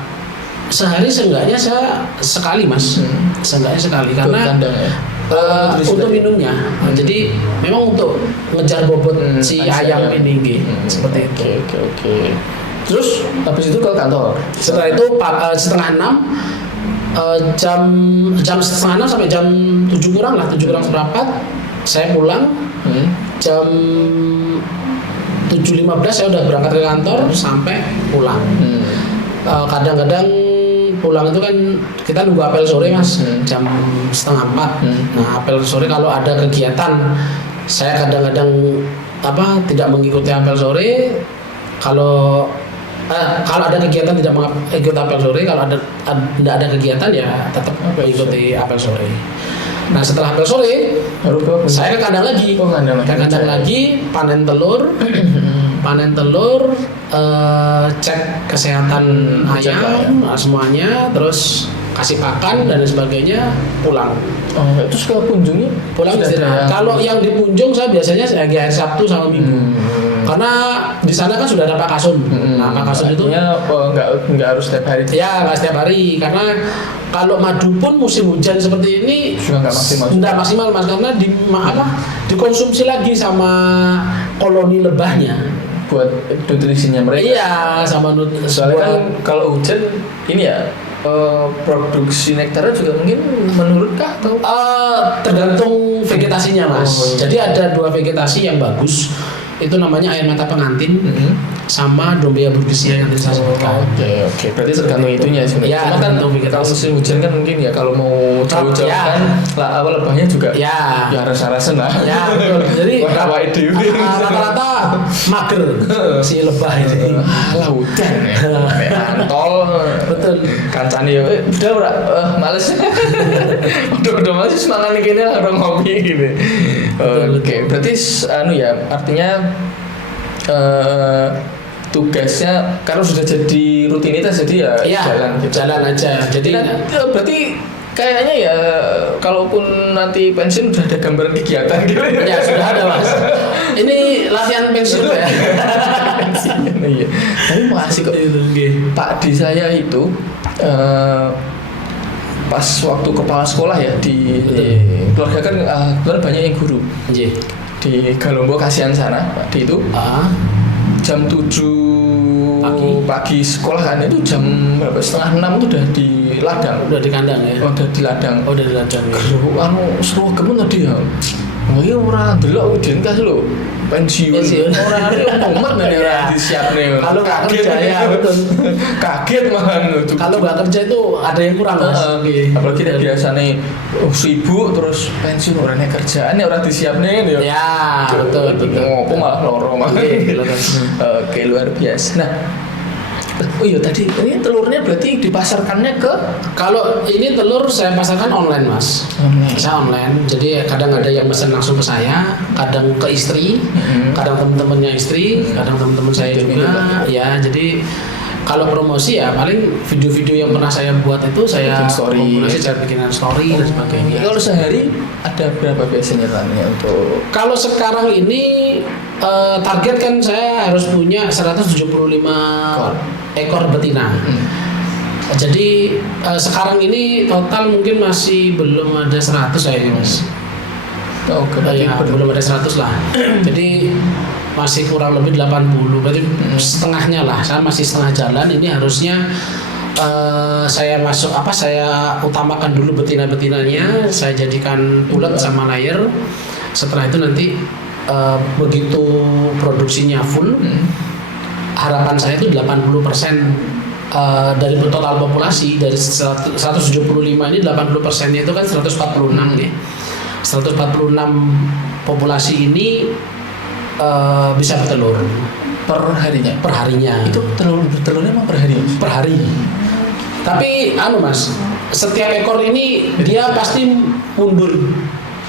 seenggaknya saya sekali mas. Seenggaknya sekali karena kandang, ya? untuk minumnya. Jadi memang untuk ngejar bobot si ayam ini seperti itu. Oke. Terus habis itu ke kantor. Setelah itu 5:30 jam 5:30 sampai jam 7 kurang seperempat saya pulang. Jam 7:15 saya udah berangkat ke kantor sampai pulang. Kadang-kadang pulang itu kan kita nunggu apel sore mas, jam 3:30. Nah apel sore kalau ada kegiatan saya kadang-kadang tidak mengikuti apel sore. Kalau ada kegiatan tidak mengikuti apel sore, kalau tidak ada kegiatan ya tetap mengikuti apel sore. Nah setelah apel sore saya ke kandang lagi, panen telur, cek kesehatan ayam semuanya, terus kasih pakan dan sebagainya, pulang. Terus kalau kunjungi pulang istirahat. Kalau yang di Punjung saya biasanya hari Sabtu sama Minggu. Karena di sana kan sudah ada Pak Kasum. Nah, Pak Kasum itu nggak harus setiap hari. Ya, nggak setiap hari. Karena kalau madu pun musim hujan seperti ini sudah nggak maksimal mas, karena dikonsumsi lagi sama koloni lebahnya. Buat nutrisinya mereka. Iya, sama soalnya kan kalau hujan ini ya produksi nektarnya juga mungkin menurun atau tergantung vegetasinya mas. Jadi ada 2 vegetasi yang bagus. Itu namanya air mata pengantin sama Dombea burgisia yang tadi saya sebutkan. Oke. Berarti tergantung itunya sebenarnya. Ya, cuma kan kalau musim hujan kan mungkin ya kalau mau jauh-jauh kan lebahnya juga ya rasa-rasa lah. Ya, betul. Jadi rata-rata mager si lebah ini. Lah hujan ya. Antol. Betul. Kancane udah males. Udah males semangat gini lah orang ngopi gitu. Oke, berarti artinya tugasnya karena sudah jadi rutinitas jadi ya jalan aja. Jadi berarti kayaknya ya kalaupun nanti pensiun udah ada gambaran kegiatan gitu ya sudah ada mas. Ini latihan pensiun ya. Iya. Tapi masih kok Pak di saya itu pas waktu kepala sekolah ya di keluarga kan kebetulan banyak yang guru di Galombo Kasihan sana Pak di itu jam 7 pagi sekolah kan itu jam berapa 5:30 itu udah di ladang, udah di kandang ya, udah di ladang ya. Seru gemen tadi ya. Iya orang delok ujian kas lho pensiun orang ini umat nih orang disiapnya kalau nggak kerja ya betul kaget malah kalau nggak kerja itu ada yang kurang mas. Apalagi tidak biasa nih sibuk terus pensiun orangnya kerjaan orang disiapnya ya betul ngopo malah loro malah. Oke luar biasa. Nah oh iya tadi ini telurnya berarti dipasarkannya ke kalau ini telur saya pasarkan online mas. Saya online, jadi kadang ada yang pesan langsung ke saya, kadang ke istri, kadang teman-temannya istri, kadang teman-teman saya juga ya. Jadi Kalau promosi ya paling video-video yang pernah saya buat itu saya Bikin story. promosi, saya bikinan story dan sebagainya. Kalau sehari ada berapa biasanya tanya untuk Kalau sekarang ini target kan saya harus punya 175 ekor betina. Jadi sekarang ini total mungkin masih belum ada 100 kayaknya Mas. Oke, Ya, belum ada 100 lah. Jadi masih kurang lebih 80. Berarti setengahnya lah. Saya masih setengah jalan. Ini harusnya saya utamakan dulu betina-betinanya, saya jadikan ulet sama layer. Setelah itu nanti begitu produksinya full, harapan saya itu 80% dari total populasi dari 175 ini 80%-nya itu kan 146 nih. 146 populasi ini bisa bertelur per harinya. per harinya. Itu telurnya emang per hari? Per hari. Tapi Mas, setiap ekor ini dia pasti mundur.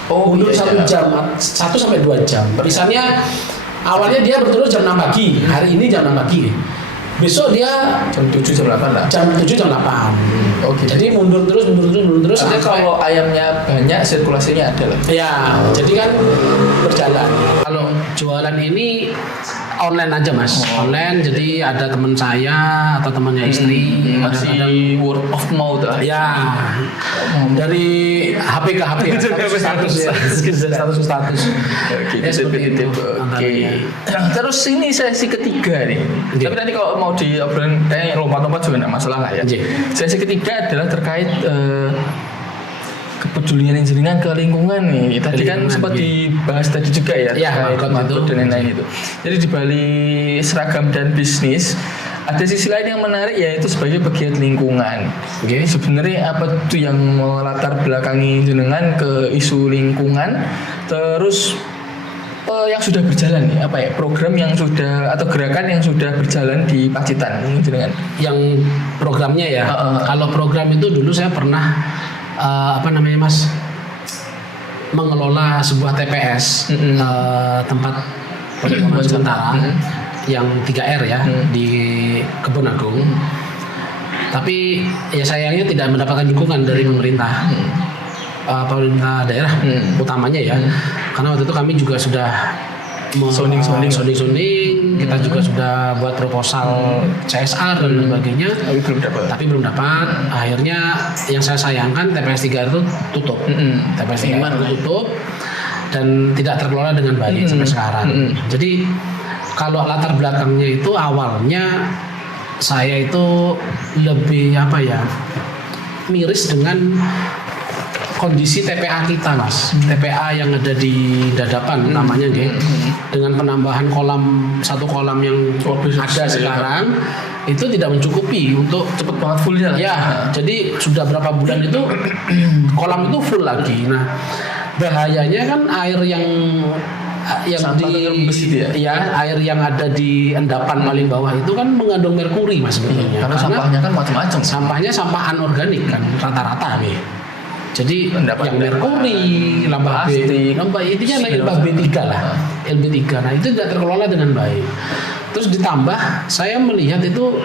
Mundur iya, 1 jam, 1 sampai 2 jam. Misalnya awalnya dia bertelur jam 6 pagi, hari ini jam 6 pagi. Besok dia Jam 7 jam 8 lah. jam 7 jam 8. Oke. Jadi mundur terus. Jadi kalau ayamnya banyak sirkulasinya ada lah. Ya, jadi kan berjalan. Kalau jualan ini online aja Mas, online. Jadi ada teman saya atau temannya istri, kadang-kadang Masih word of mouth lah. ya dari HP ke HP, status ya, status. Oke, Ya, seperti itu. Oke. Terus ini sesi ketiga nih. Oke. Tapi nanti kalau mau diobrolin kayak lompat-lompat juga nggak masalah lah ya. Oke. Sesi ketiga adalah terkait kepedulian jenengan ke lingkungan nih. Tadi kan Lingkungan, sempat oke. dibahas tadi juga ya, Iya, terkait magot itu. dan lain-lain itu. Jadi di balik seragam dan bisnis ada sisi lain yang menarik yaitu sebagai pegiat lingkungan. Oke. Sebenarnya apa tuh yang melatar belakangi jenengan ke isu lingkungan? Terus yang sudah berjalan nih, apa ya, program yang sudah atau gerakan yang sudah berjalan di Pacitan jenengan? Yang programnya ya. Kalau program itu dulu saya pernah Mas, mengelola sebuah TPS, tempat penampungan sementara yang 3R ya di Kebun Agung. Tapi ya sayangnya tidak mendapatkan dukungan dari pemerintah. Pemerintah daerah utamanya ya, karena waktu itu kami juga sudah sounding, kita juga sudah buat proposal CSR dan sebagainya, tapi belum dapat. Akhirnya yang saya sayangkan TPS 3 itu tutup, TPS 3 itu tutup dan tidak terkelola dengan baik sampai sekarang. Jadi kalau latar belakangnya itu awalnya saya itu lebih miris dengan kondisi TPA kita Mas, TPA yang ada di Dadapan namanya dengan penambahan satu kolam yang ada sekarang itu tidak mencukupi untuk Cepet banget fullnya lah. ya, jadi sudah berapa bulan itu kolam itu full lagi. Nah bahayanya kan air yang Sampah terembes itu ya? air yang ada di endapan paling bawah itu kan mengandung merkuri Mas sebetulnya. Karena sampahnya kan macam-macam. Sampahnya sampah anorganik kan rata-rata nih. Jadi yang merkuri, limbah plastik, intinya limbah B3 lah, LB3. Nah itu tidak terkelola dengan baik. Terus ditambah saya melihat itu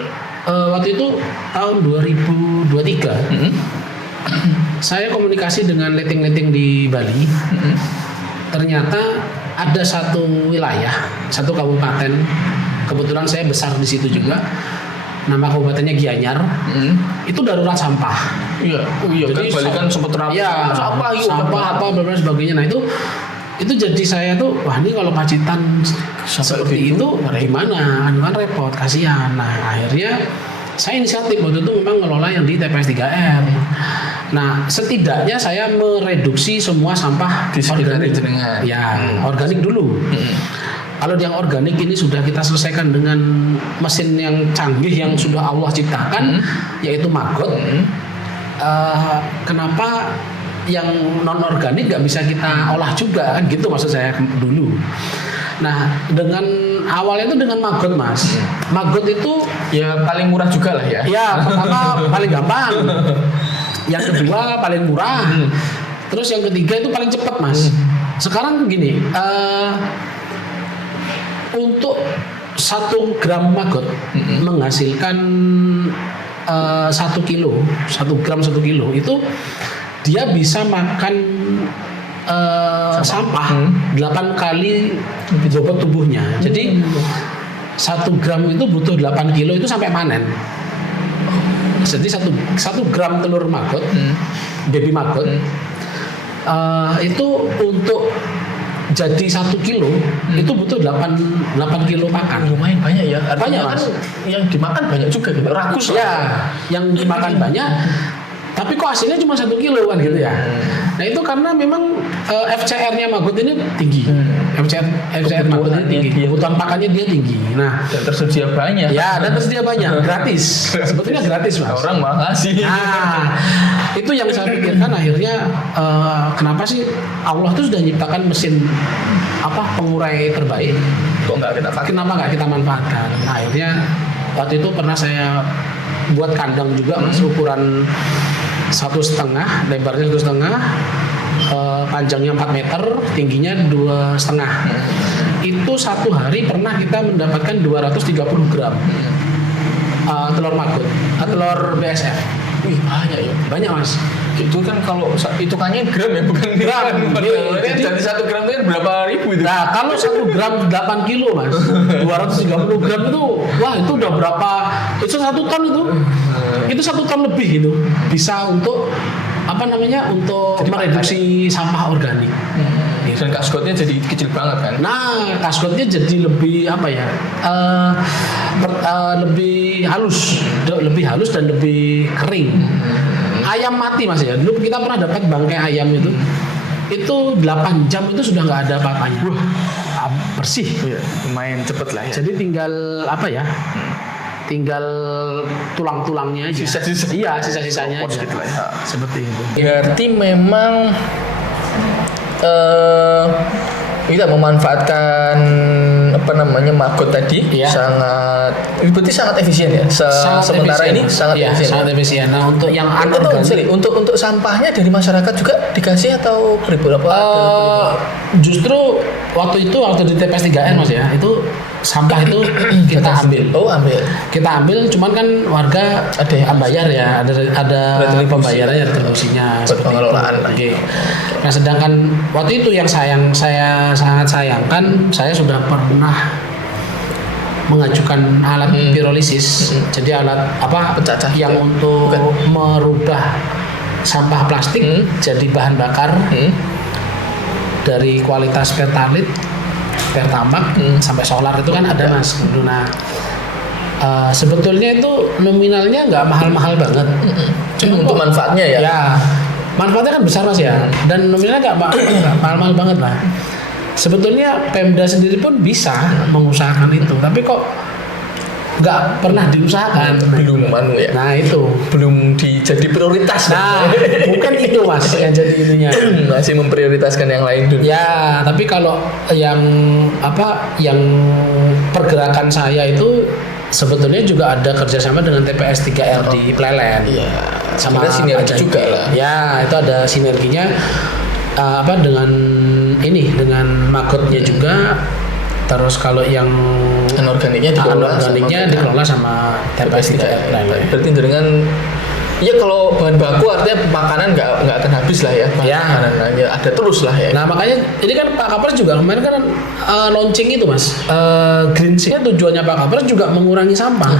waktu itu tahun 2023 saya komunikasi dengan letting-letting di Bali. Ternyata ada satu wilayah, satu kabupaten, kebetulan saya besar di situ juga. Nama kabupatennya Gianyar, itu darurat sampah. Iya, Jadi kan Bali kan sempat terapi. sampah apa dan sebagainya. Nah itu jadi saya tuh, wah ini kalau Pacitan seperti itu gimana? Kan repot, kasihan. Nah akhirnya saya inisiatif waktu itu memang ngelola yang di TPS 3R. Nah setidaknya saya mereduksi semua sampah Di sekitar organik. jenengan. Ya organik dulu. Kalau yang organik ini sudah kita selesaikan dengan mesin yang canggih yang sudah Allah ciptakan, yaitu maggot. Kenapa yang non organik nggak bisa kita olah juga kan gitu maksud saya dulu. Nah dengan awalnya itu dengan maggot Mas. Maggot itu Ya paling murah juga lah ya. ya pertama paling gampang, yang kedua paling murah, terus yang ketiga itu paling cepat Mas. Sekarang gini. Untuk 1 gram maggot menghasilkan 1 kilo, 1 gram 1 kilo itu dia bisa makan sampah 8 kali bobot tubuhnya. Jadi 1 gram itu butuh 8 kilo itu sampai panen. Jadi 1 gram telur maggot, baby maggot, itu untuk jadi 1 kilo itu butuh 8 kilo pakan. Lumayan banyak ya. Banyak, kan Mas. yang dimakan banyak juga gitu. Rakus lah. Ya, yang dimakan banyak, tapi kok hasilnya cuma 1 kilo kan gitu ya. Nah itu karena memang FCR-nya maggot ini tinggi. FCR maggot ini tinggi. Kebutuhan pakannya dia tinggi. Nah, Dan tersedia banyak. ya dan tersedia banyak, gratis. Sebetulnya gratis, Mas. Orang makasih. Nah, itu yang saya pikirkan akhirnya kenapa sih Allah itu sudah nyiptakan mesin pengurai terbaik, Kok nggak kita pakai? kenapa nggak kita manfaatkan? Nah, akhirnya waktu itu pernah saya buat kandang juga, Mas, ukuran 1,5, lebarnya 1,5, panjangnya 4 meter, tingginya 2,5. Itu satu hari pernah kita mendapatkan 230 gram telur maggot, telur BSF. Wih, banyak ya. Banyak, Mas. Itu kan kalau hitungannya gram ya, bukan Gram. Jadi 1 gram itu kan berapa ribu itu? Nah, kalau 1 gram 8 kilo, Mas, 230 gram itu, wah itu udah berapa? Itu 1 ton itu. Itu 1 ton lebih itu. Bisa untuk untuk mereduksi sampah organik. Dan kaskotnya jadi kecil banget kan? Nah, kaskotnya jadi lebih lebih halus dan lebih kering. Ayam mati, Mas, ya. Dulu kita pernah dapat bangkai ayam itu 8 jam itu sudah nggak ada apa-apanya. Bersih. Iya, lumayan cepet lah ya. Jadi tinggal tinggal tulang-tulangnya aja. Sisa-sisa. Iya, sisa-sisanya aja. Gitu lah ya. Seperti itu. Berarti memang kita memanfaatkan maggot tadi Iya. berarti sangat efisien ya. Sementara efisien, ini Mas. sangat Iya, efisien. sangat efisien. Nah, untuk yang Untuk sampahnya dari masyarakat juga dikasih atau berapa? Justru waktu di TPS 3R, Mas, ya, itu sampah itu kita ambil. Oh, ambil. Kita ambil, cuman kan warga Ada yang bayar ya, ada Retribusi. pembayarannya, retribusinya Buat seperti pengelolaan. itu. Oke. Nah, sedangkan waktu itu yang saya sangat sayangkan, saya sudah pernah mengajukan alat pirolisis. Jadi alat Pencacah. yang untuk merubah sampah plastik jadi bahan bakar dari kualitas Pertalite, Pertamax sampai solar itu kan ada, Mas. Nah, sebetulnya itu nominalnya nggak mahal-mahal banget. Cuma untuk manfaatnya ya. Ya, manfaatnya kan besar, Mas, ya. Dan nominalnya nggak mahal-mahal banget lah. Sebetulnya Pemda sendiri pun bisa mengusahakan itu, tapi kok nggak pernah diusahakan. Belum ya. Nah itu Belum jadi prioritas. Nah, bukan itu, Mas, yang jadi ininya. Masih memprioritaskan yang lain dulu. Ya, tapi kalau yang pergerakan saya itu sebetulnya juga ada kerjasama dengan TPS 3R di Plelen. Iya. Sama Ada sinergi Ajay. juga lah. Ya, itu ada sinerginya dengan magotnya juga. Terus kalau yang Anorganiknya dikelola sama TPS 3R Plelen. Berarti dengan kalau bahan baku artinya makanan nggak akan habis lah ya. Ya. Makanannya ada terus lah ya. Nah, makanya ini kan Pak Kapolres juga kemarin kan launching itu, Mas. Green Sea tujuannya Pak Kapolres juga mengurangi sampah.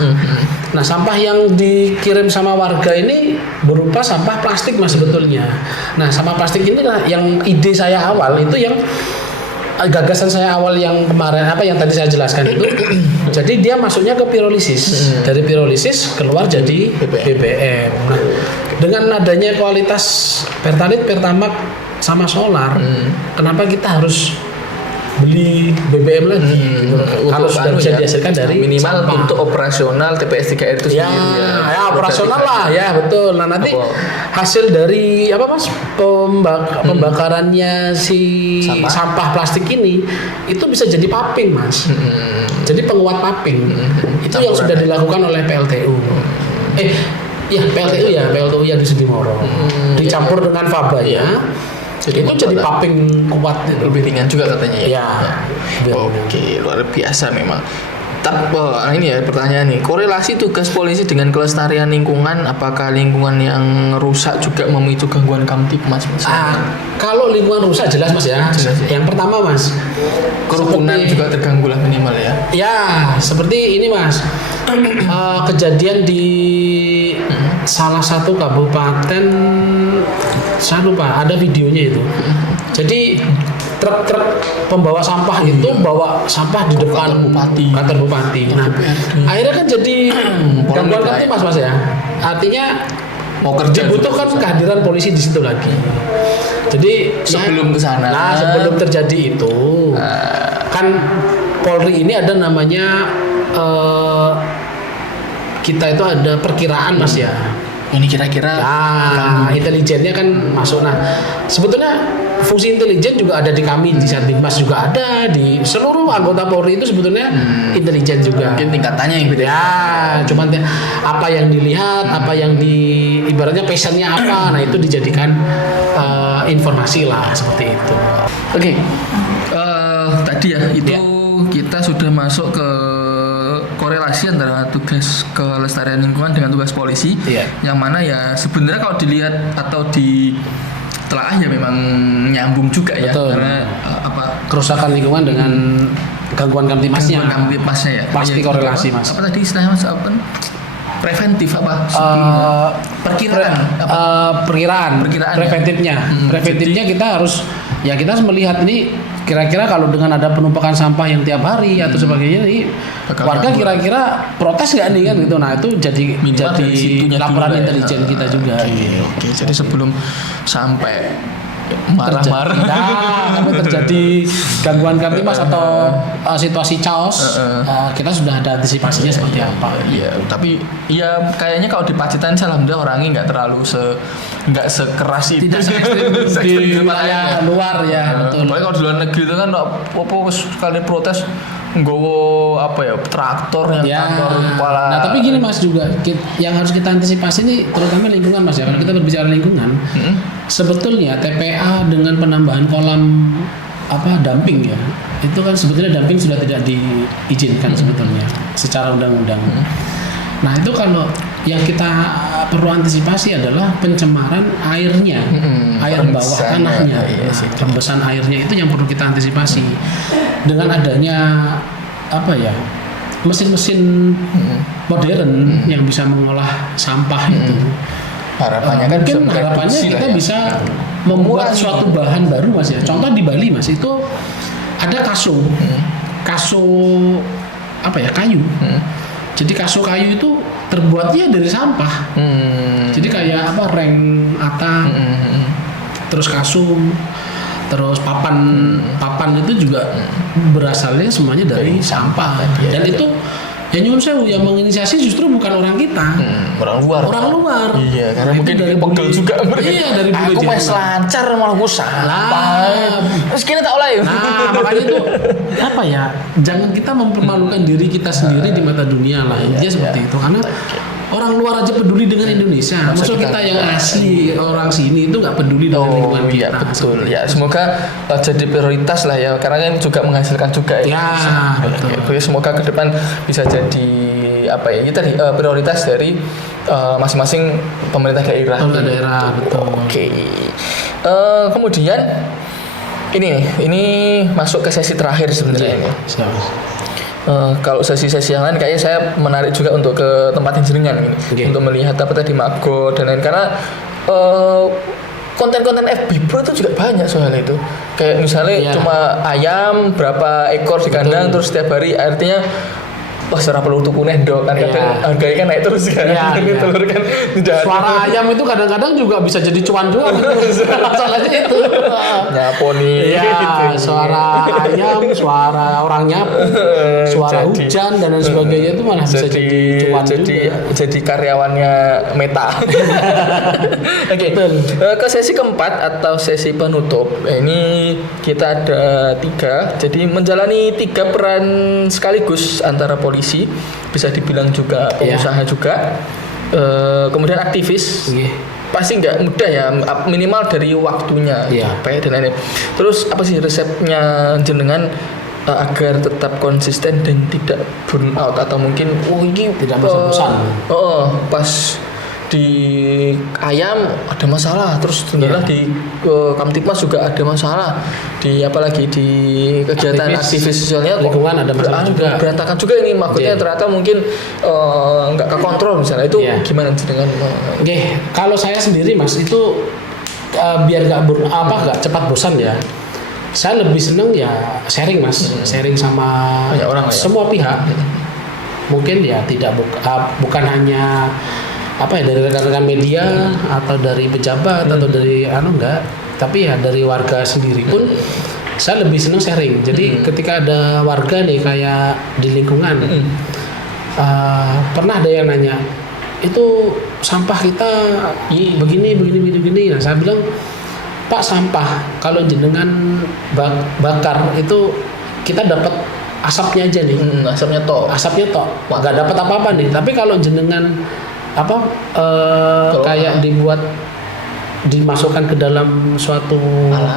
Nah, sampah yang dikirim sama warga ini berupa sampah plastik, Mas, sebetulnya. Nah, sampah plastik ini lah yang ide saya awal itu, yang gagasan saya awal yang kemarin yang tadi saya jelaskan itu. Jadi dia masuknya ke pirolisis. Dari pirolisis keluar jadi BBM. Nah, dengan adanya kualitas Pertalite, Pertamax sama solar, kenapa kita harus beli BBM lagi? Kalau sudah bisa dihasilkan dari minimal sampah. untuk operasional TPS 3R itu Ya, sendiri. operasional lah, ya betul. Nah, nanti hasil dari Mas, pembakarannya si sampah plastik ini itu bisa jadi paping, Mas. Jadi penguat paping. Itu yang sudah dilakukan oleh PLTU. PLTU yang di Sedimoro. Dicampur dengan fabanya. Itu jadi paping kuat itu. Lebih ringan juga katanya ya. Ya. Oke, luar biasa memang. Ini ya pertanyaan nih, korelasi tugas polisi dengan kelestarian lingkungan, apakah lingkungan yang rusak juga memicu gangguan Kamtipmas? Kalau lingkungan rusak jelas Mas ya. Jelas, ya. Yang pertama Mas, kerukunan juga terganggu lah minimal ya. Ya, seperti ini Mas. Kejadian di salah satu kabupaten, saya lupa, ada videonya itu. Jadi truk-truk pembawa sampah itu bawa sampah di depan kantor bupati. Nah, akhirnya kan jadi gangguan Kamtipmas Mas ya. Artinya mau kerja dibutuhkan kehadiran polisi di situ lagi. Jadi sebelum kesana. Nah, sebelum terjadi itu kan Polri ini ada namanya kita itu ada perkiraan Mas ya. Ini kira-kira intelijennya kan masuk. Nah, sebetulnya fungsi intelijen juga ada di kami, di Satbinmas juga ada, di seluruh anggota Polri itu sebetulnya intelijen juga. Mungkin tingkatannya yang beda. Ya, cuman apa yang dilihat, apa yang ibaratnya passionnya apa, nah itu dijadikan informasi lah seperti itu. Oke. Tadi ya itu kita sudah masuk ke korelasi antara tugas kelestarian lingkungan dengan tugas polisi, yang mana ya sebenarnya kalau dilihat atau ditelaah ya memang nyambung juga. Betul. Ya, karena kerusakan lingkungan dengan gangguan Kamtipmasnya. Ya. Pasti korelasi Mas. Apa tadi istilahnya Mas? Preventif apa? Perkiraan. Preventifnya. Preventifnya kita harus melihat ini kira-kira kalau dengan ada penumpukan sampah yang tiap hari atau sebagainya ini warga kira-kira protes nggak nih kan gitu. Nah itu jadi laporan intelijen kita juga. Oke. Jadi sebelum sampai marah-marah sampai terjadi gangguan Kamtipmas atau situasi chaos, kita sudah ada antisipasinya seperti apa. Iya, tapi ya kayaknya kalau di Pacitan alhamdulillah orangnya nggak sekeras itu. Tidak se-ekstrim di wilayah luar ya. Betul. Apalagi kalau di luar negeri itu kan sekali protes nggowo traktor yang kantor kepala. Nah tapi gini Mas juga yang harus kita antisipasi ini terutama lingkungan Mas ya. Kalau kita berbicara lingkungan, sebetulnya TPA dengan penambahan kolam dumping ya, itu kan sebetulnya dumping sudah tidak diizinkan sebetulnya secara undang-undang. Nah itu kalau yang kita perlu antisipasi adalah pencemaran airnya, air bawah tanahnya, rembesan airnya itu yang perlu kita antisipasi dengan adanya mesin-mesin modern yang bisa mengolah sampah itu. Harapannya kan kita bisa membuat suatu bahan baru Mas ya. Contoh di Bali Mas itu ada kayu. Jadi kayu itu terbuatnya dari sampah. Jadi kayak reng atang, terus kasum, terus papan itu juga berasalnya semuanya dari sampah. Dan itu nyuwun sewu yang menginisiasi justru bukan orang kita, orang luar. Iya, karena mungkin dari pegel juga. Iya, dari budaya. Aku mes lancar malah gue salah. Terus kini tak oleh. Nah, makanya itu jangan kita mempermalukan diri kita sendiri di mata dunia lah. Intinya seperti itu. Karena orang luar aja peduli dengan Indonesia. Maksud kita yang asli orang sini itu nggak peduli dengan lingkungan kita. Iya, betul. Ya, semoga jadi prioritas lah ya. Karena kan juga menghasilkan juga ya. Ya, betul. Semoga ke depan bisa jadi prioritas dari masing-masing pemerintah daerah. Betul. Oke. Kemudian ini masuk ke sesi terakhir sebenarnya ini. Kalau sesi-sesi yang lain kayaknya saya menarik juga untuk ke tempat jenengan ini, untuk melihat tadi Mago dan lain, karena konten-konten FB Pro itu juga banyak soal itu. Kayak misalnya cuma ayam berapa ekor di kandang terus setiap hari, artinya secara perlu tuku nendok kan kadang harganya kan naik terus kan. Telur kan suara ayam itu kadang-kadang juga bisa jadi cuan juga. Masalahnya itu. Nyaponi. Iya, suara ayam, suara orang nyapu, suara hujan dan lain sebagainya itu malah bisa jadi cuan juga. Jadi karyawannya Meta. Oke. Ke sesi keempat atau sesi penutup. Ini kita ada 3. Jadi menjalani 3 peran sekaligus antara polisi, bisa dibilang juga pengusaha juga, kemudian aktivis. Pasti nggak mudah ya, minimal dari waktunya capek dan lain-lain. Terus apa sih resepnya jenengan agar tetap konsisten dan tidak burn out atau mungkin ini Tidak bosan-bosan. Pas di ayam ada masalah, terus sebenarnya di Kamtipmas juga ada masalah, di apalagi di kegiatan aktivis sosialnya lingkungan ada masalah juga. Berantakan juga ini, makanya ternyata mungkin nggak kekontrol misalnya itu gimana sih dengan Oke, kalau saya sendiri Mas itu biar nggak cepat bosan ya. Saya lebih seneng ya sharing Mas, sharing sama banyak orang semua pihak. Mungkin ya bukan hanya dari rekan-rekan media atau dari pejabat atau dari enggak, tapi ya dari warga sendiri pun saya lebih senang sharing. Jadi ketika ada warga nih kayak di lingkungan pernah ada yang nanya itu sampah kita begini. Nah saya bilang, Pak, sampah kalau jenengan bakar itu kita dapat asapnya aja nih. Asapnya tok nggak dapat apa-apa nih. Tapi kalau jenengan kayak dimasukkan ke dalam suatu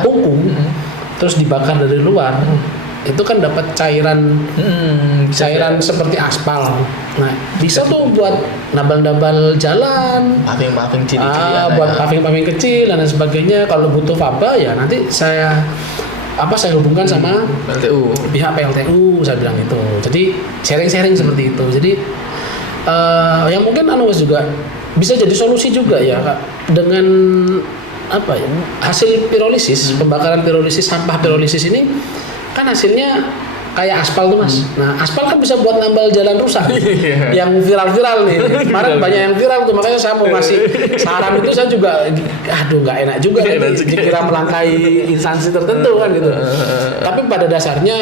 punggung terus dibakar dari luar, itu kan dapat cairan seperti aspal. Nah bisa tuh buat nabal-nabal jalan, paving buat paving kecil dan sebagainya. Kalau butuh faba ya nanti saya hubungkan sama pihak PLTU, saya bilang itu. Jadi sharing seperti itu. Jadi yang mungkin Mas juga bisa jadi solusi juga ya Kak, dengan hasil pirolisis, pembakaran pirolisis, sampah pirolisis ini kan hasilnya kayak aspal tuh Mas. Nah aspal kan bisa buat nambal jalan rusak yang viral nih. Kemarin banyak yang viral tuh, makanya saya mau ngasih saran itu. Saya juga nggak enak juga dikira melangkahi instansi tertentu kan gitu. Tapi pada dasarnya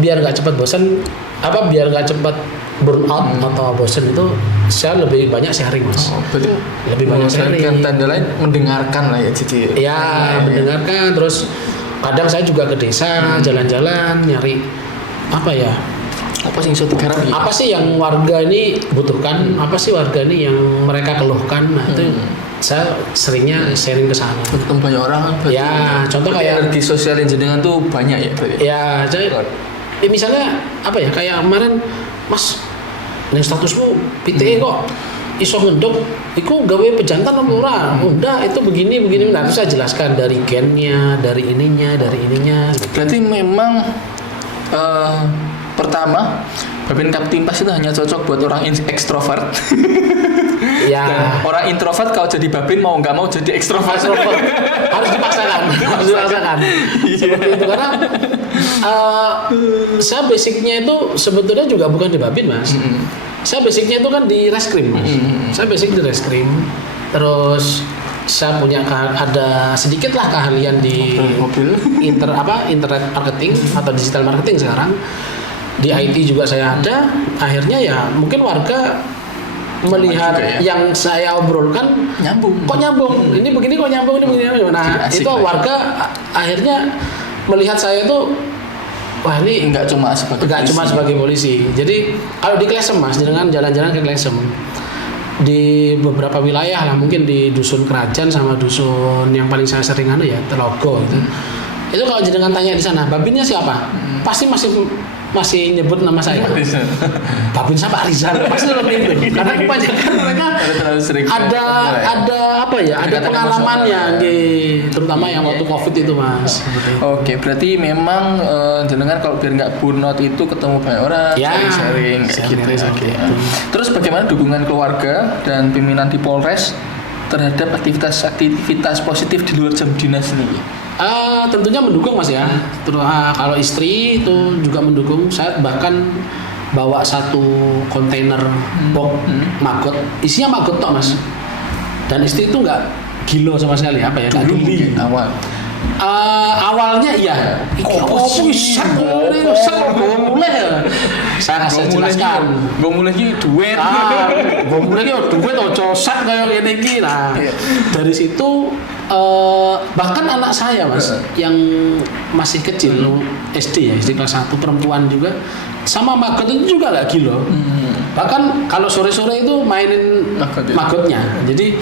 biar nggak cepat bosan, biar nggak cepat burn out atau bosan itu, saya lebih banyak sharing Mas. Berarti lebih banyak sharing. Tanda lain mendengarkan lah ya Cici. Mendengarkan. Terus kadang saya juga ke desa jalan-jalan nyari apa sih yang apa sih yang warga ini butuhkan, apa sih warga ini yang mereka keluhkan. Nah itu saya seringnya sharing ke sana. Ketemu banyak orang. Contoh kayak energi sosial jenengan tuh banyak ya. Misalnya kayak kemarin, Mas, ning statusmu PTE kok iso ngendok iku gawe pejantan apa ora? Udah, itu begini. Nah, terus saya jelaskan dari gennya, dari ininya. Berarti memang pertama Babin Kamtipmas itu hanya cocok buat orang ekstrovert. Dan orang introvert kalau jadi Babin mau nggak mau jadi ekstrovert. Harus dipaksakan. Seperti itu karena saya basicnya itu sebetulnya juga bukan di Babin Mas. Saya basicnya itu kan di reskrim Mas. Saya basic di reskrim. Terus saya punya ada sedikit lah keahlian di internet marketing atau digital marketing sekarang. Di IT juga saya ada. Akhirnya ya mungkin warga melihat yang saya obrolkan kok nyambung. Ini begini kok nyambung, ini begini. Nah, itu warga akhirnya melihat saya itu wah ini nggak cuma sebagai polisi. Jadi kalau di Klesem Mas, dengan jalan-jalan ke Klesem di beberapa wilayah lah, mungkin di dusun Kerajaan sama dusun yang paling saya sering Telogo gitu. Itu kalau jenengan tanya di sana, Babinnya siapa? Pasti masih nyebut nama saya. Babin siapa? Rizal. Pasti lebih itu. Karena kebanyakan mereka ada pengalamannya, terutama yang waktu Covid itu Mas. Oke, berarti memang jenengan kalau biar nggak burnout itu ketemu banyak orang, sharing gitu. Terus bagaimana dukungan keluarga dan pimpinan di Polres terhadap aktivitas positif di luar jam dinas ini? Tentunya mendukung Mas ya. Terus kalau istri itu juga mendukung. Saya bahkan bawa satu kontainer box maggot, isinya maggot tok Mas. Dan istri itu nggak gilo sama sekali nggak geli. Awalnya iya. Saya jelaskan. Gue mulai duit. Gue mulai duit ojo sak kayak gini iki. Nah, dari situ bahkan anak saya Mas yang masih kecil SD kelas 1 perempuan juga sama maggot itu juga nggak gilo. Bahkan kalau sore-sore itu mainin maggotnya. Jadi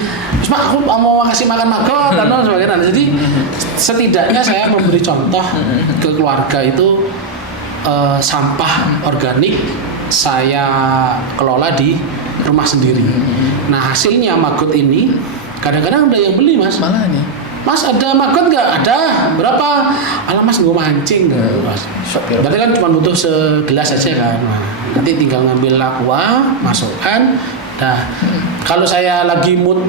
Mas aku mau kasih makan maggot dan sebagainya. Jadi setidaknya saya memberi contoh ke keluarga itu sampah organik saya kelola di rumah sendiri. Nah hasilnya maggot ini kadang-kadang ada yang beli mas. Malah nih. Mas ada maggot nggak? Ada. Berapa? Alah mas gue mancing nggak mas. Berarti kan cuma butuh segelas aja kan. Nah, nanti tinggal ngambil aqua, masukkan. Nah kalau saya lagi mood,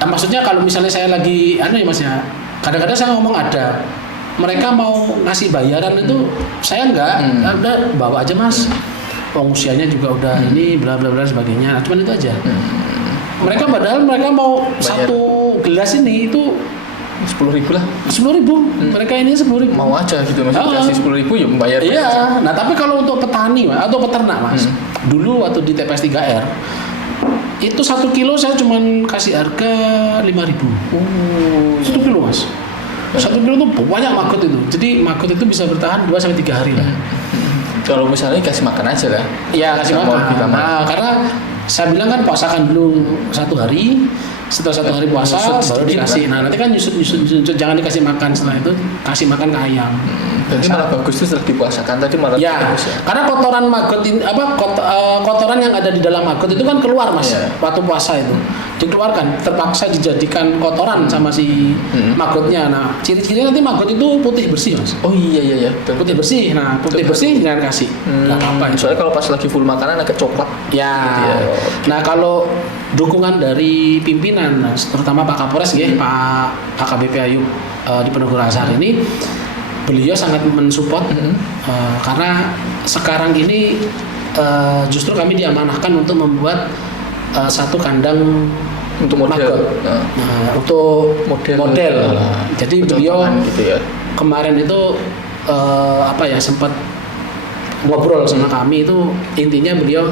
maksudnya kalau misalnya saya lagi ya mas ya. Kadang-kadang saya ngomong ada. Mereka mau ngasih bayaran itu saya enggak. Udah bawa aja mas. Usianya juga udah ini bla bla bla sebagainya. Nah, cuman itu aja. Mereka padahal mereka mau bayar. 1 gelas ini itu 10.000 lah. 10.000. Mereka ini 10.000. Mau aja gitu mas. Kasih 10.000 ya membayar. Iya. Nah tapi kalau untuk petani mas, atau peternak mas, dulu waktu di TPS 3R itu 1 kilo saya cuman kasih harga 5.000. 1 kilo mas. 1 kilo itu banyak maggot itu. Jadi maggot itu bisa bertahan 2-3 hari lah. Kalau misalnya kasih makan aja lah. Iya kasih makan. Nah karena saya bilang kan puasakan dulu 1 hari. Setelah 1 hari puasa baru dikasih. Nah nanti kan nyusut, jangan dikasih makan, setelah itu kasih makan ke ayam. Jadi malah bagus tuh setelah dipuasakan tadi malah bagus ya. Karena kotoran maggot ini kotoran yang ada di dalam maggot itu kan keluar mas waktu puasa itu dikeluarkan, terpaksa dijadikan kotoran sama si maggotnya. Nah ciri-cirinya nanti maggot itu putih bersih mas. Oh iya. Putih bersih. Nah putih bersih jangan kasih. Nggak apa-apa. Soalnya kalau pas lagi full makanan agak coklat. Ya. Nah kalau dukungan dari pimpinan, terutama Pak Kapolres ya, Pak AKBP Ayub di Penogoro Asar ini, beliau sangat mensupport karena sekarang ini justru kami diamanahkan untuk membuat satu kandang untuk model. Nah, untuk model. Jadi beliau gitu ya. Kemarin itu sempat ngobrol sama kami, itu intinya beliau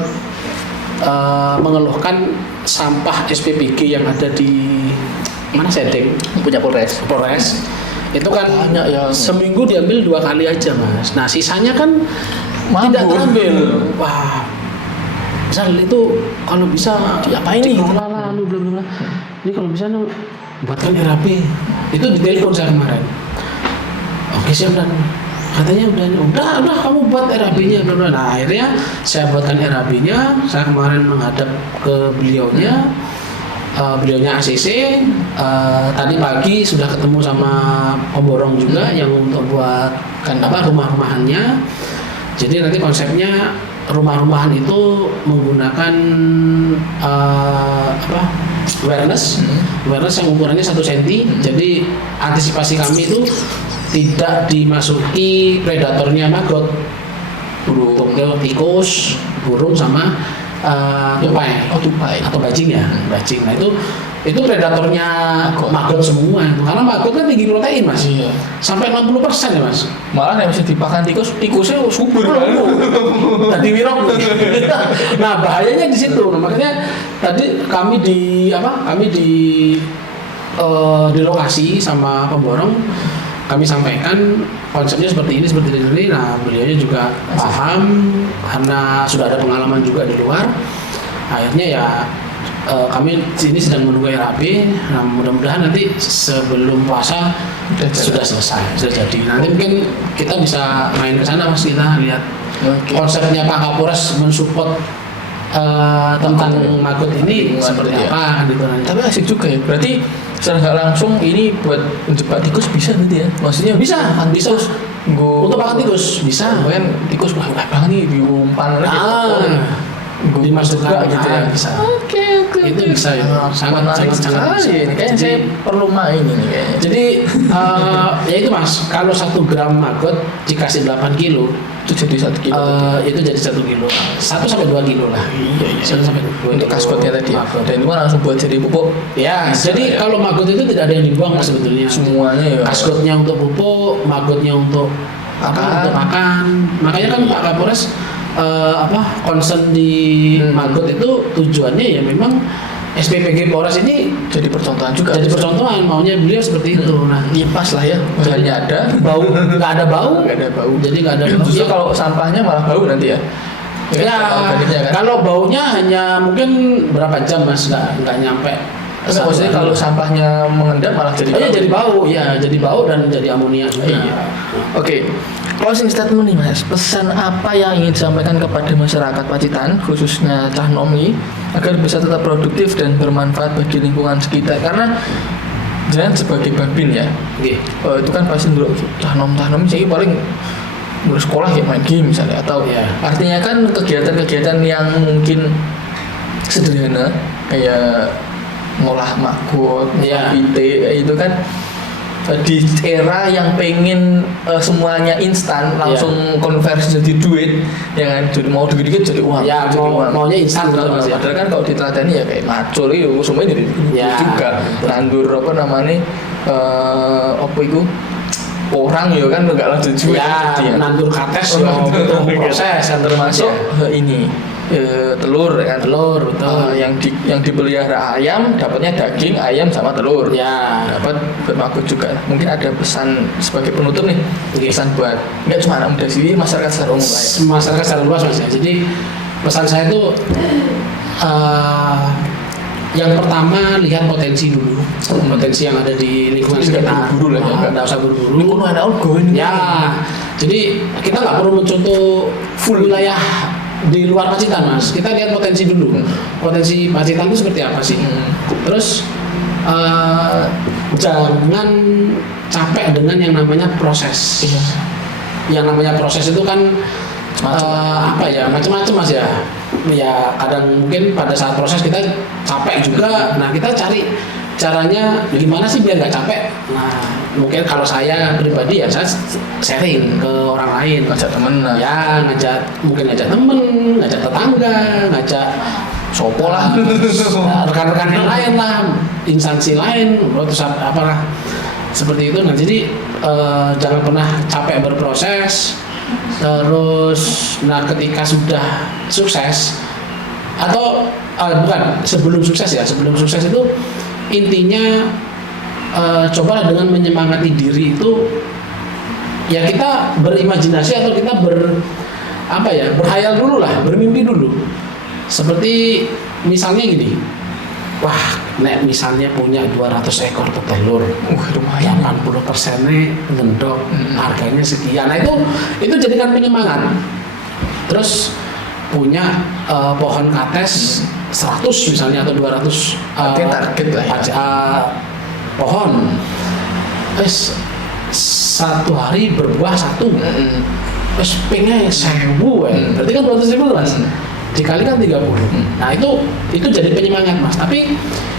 mengeluhkan sampah SPBG yang ada di mana Sedeng punya Polres itu kan banyak ya. Seminggu diambil 2 kali aja mas. Nah sisanya kan tidak terambil. Wah misal itu kalau bisa diapain nih ini kalau bisa buatkan RAP itu ditelepon saya kemarin. Oke siap dan katanya udah kamu buat RAB-nya. Nah akhirnya saya buatkan RAB-nya. Saya kemarin menghadap ke beliaunya ACC. Tadi pagi sudah ketemu sama pemborong juga yang untuk buat rumah-rumahannya. Jadi nanti konsepnya rumah-rumahan itu menggunakan awareness yang ukurannya 1 cm. Jadi antisipasi kami itu tidak dimasuki predatornya maggot, burung, tikus, burung sama tupai atau bajing ya, bajing. Nah itu predatornya maggot semua. Karena maggot kan tinggi protein mas, sampai 60% ya mas. Malah yang bisa dipakan tikusnya subur banget. Tadi wirok. Nah bahayanya di situ. Nah, makanya tadi kami di lokasi sama pemborong. Kami sampaikan konsepnya seperti ini. Nah beliaunya juga paham karena sudah ada pengalaman juga di luar. Akhirnya ya kami sini sedang menunggu RAP. Nah mudah-mudahan nanti sebelum puasa sudah selesai, sudah jadi. Nanti mungkin kita bisa main ke sana mas, kita lihat konsepnya Pak Kapolres mensupport tentang maggot ini seperti apa gitu. Tapi asik juga ya. Berarti secara nggak langsung ini buat menjebak tikus bisa gitu ya? Maksudnya bisa. Untuk makan tikus bisa. Kan tikus wah banget nih diumpan dimasukkan gitu ya bisa. Oke. Itu bisa ya. Sangat bisa. Kayaknya saya perlu main ini kayaknya. Jadi ya itu mas, kalau 1 gram maggot dikasih 8 kilo itu jadi 1 kilo. Itu jadi 1 kilo. 1-2 kilo lah. Iya. 1-2 untuk kaskotnya tadi. Dan itu langsung buat jadi pupuk. Ya, jadi kalau maggot itu tidak ada yang dibuang mas sebetulnya. Semuanya ya. Kaskotnya untuk pupuk, maggotnya untuk untuk makan. Makanya kan Pak Kapolres concern di maggot itu tujuannya ya memang SPPG Polres ini jadi percontohan juga. Jadi percontohan, maunya beliau seperti itu. Nah, iya pas lah ya. Bahannya ada, nggak ada bau. Jadi nggak ada bau. Justru kalau sampahnya malah bau nanti ya. Ya, kan? Kalau baunya hanya mungkin berapa jam mas, nggak nyampe. Maksudnya kalau sampahnya mengendap malah jadi bau. Jadi bau, ya jadi bau dan jadi amonia juga. Iya. Oke. Closing statement nih Mas, pesan apa yang ingin disampaikan kepada masyarakat Pacitan, khususnya cah nom ini, agar bisa tetap produktif dan bermanfaat bagi lingkungan sekitar? Karena jangan sebagai babin ya, itu kan pasti dulu cah nom ini paling mulai sekolah ya main game misalnya, atau artinya kan kegiatan-kegiatan yang mungkin sederhana kayak ngolah maggot, ngolah pite, itu kan di era yang pengen semuanya instan langsung konversi jadi duit, ya kan, jadi mau duit dikit jadi uang, jadi maunya instan. Padahal kan kalau diteladani ya kayak macul itu semuanya jadi duit juga, nandur apa namanya apa itu orang ya kan nggak lanjut juga ya, nandur kates butuh proses yang termasuk ini telur kan, telur yang dipelihara ayam dapatnya daging ayam sama telur, dapat bermakut juga. Mungkin ada pesan sebagai penutup nih, pesan buat nggak cuma anak muda sih, masyarakat secara umum lah ya. Masyarakat secara luas Mas ya. Jadi pesan saya itu yang pertama, lihat potensi dulu, potensi yang ada di lingkungan sekitar. Buru-buru lah, nggak usah buru-buru. Lingkungan anak ya, jadi kita nggak perlu mencontoh full wilayah di luar Pacitan Mas. Kita lihat potensi dulu. Potensi Pacitan itu seperti apa sih? Terus jangan capek dengan yang namanya proses. Yang namanya proses itu kan macam-macam Mas ya. Ya kadang mungkin pada saat proses kita capek juga. Nah kita cari caranya gimana sih biar nggak capek. Nah mungkin kalau saya pribadi ya saya sharing ke orang lain, ngajak temen, mungkin ngajak temen, ngajak tetangga, ngajak sopo lah, rekan-rekan yang lain lah, instansi lain, terus apalah seperti itu. Nah jadi jangan pernah capek berproses. Terus, nah ketika sudah sukses atau bukan sebelum sukses itu intinya cobalah dengan menyemangati diri itu ya kita berimajinasi atau kita berhayal dulu lah, bermimpi dulu. Seperti misalnya gini, misalnya punya 200 ekor telur, lumayan, 80%-nya ngendok, harganya sekian. Nah itu jadikan penyemangat. Terus punya pohon kates 100 misalnya atau 200 target lah ya. Pohon, satu hari berbuah satu, pengen 1000, berarti kan 200.000 Mas. Dikalikan 30. Nah itu jadi penyemangat Mas. Tapi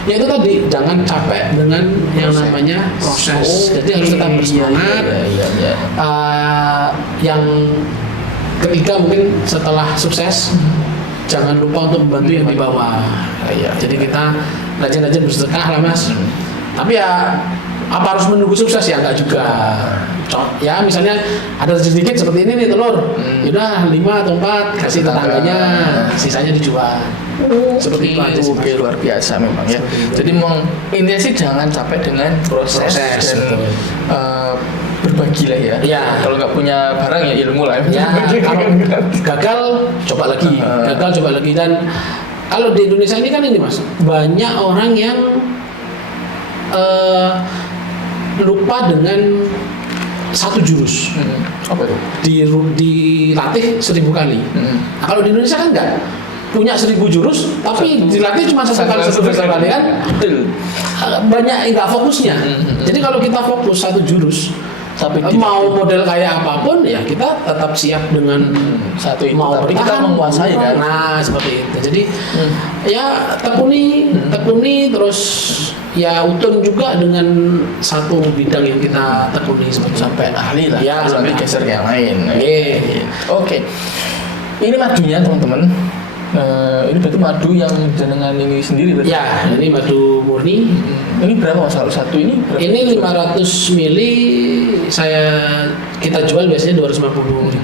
ya itu tadi, jangan capek dengan yang namanya proses. Jadi harus tetap bersemangat. Yang ketiga mungkin setelah sukses jangan lupa untuk membantu yang di bawah. Jadi kita rajin-rajin bersedekah lah Mas. Tapi ya apa harus menunggu sukses ya? Enggak juga. Ya misalnya ada sedikit seperti ini nih telur, udah 5 atau 4 kasih tetangganya, sisanya dijual. Seperti itu aja. Oke, luar biasa memang ya. Jadi intinya sih jangan capek dengan proses dan berbagi lah ya. Kalau nggak punya barang ya ilmu lah. Kalau gagal coba lagi, dan kalau di Indonesia ini kan ini Mas, banyak orang yang lupa dengan satu jurus. Apa itu? Dilatih 1000 kali. Nah, kalau di Indonesia kan enggak punya 1000 jurus, tapi dilatih cuma satu kali kan. Banyak enggak fokusnya. Jadi kalau kita fokus satu jurus, tapi mau model kayak apapun ya kita tetap siap dengan satu itu. Mau tapi bertahan, kita menguasai kan. Nah seperti itu. Jadi ya tekuni terus ya utun juga dengan satu bidang yang kita tekuni sampai ahli lah. Ya sampai geser ke yang lain. Oke. Ini madunya teman-teman. Ini berarti madu yang jenengan ini sendiri berarti? Ya, ini madu murni. Ini berapa Mas? Satu ini berapa? Ini 500 mili kita jual biasanya 250.000.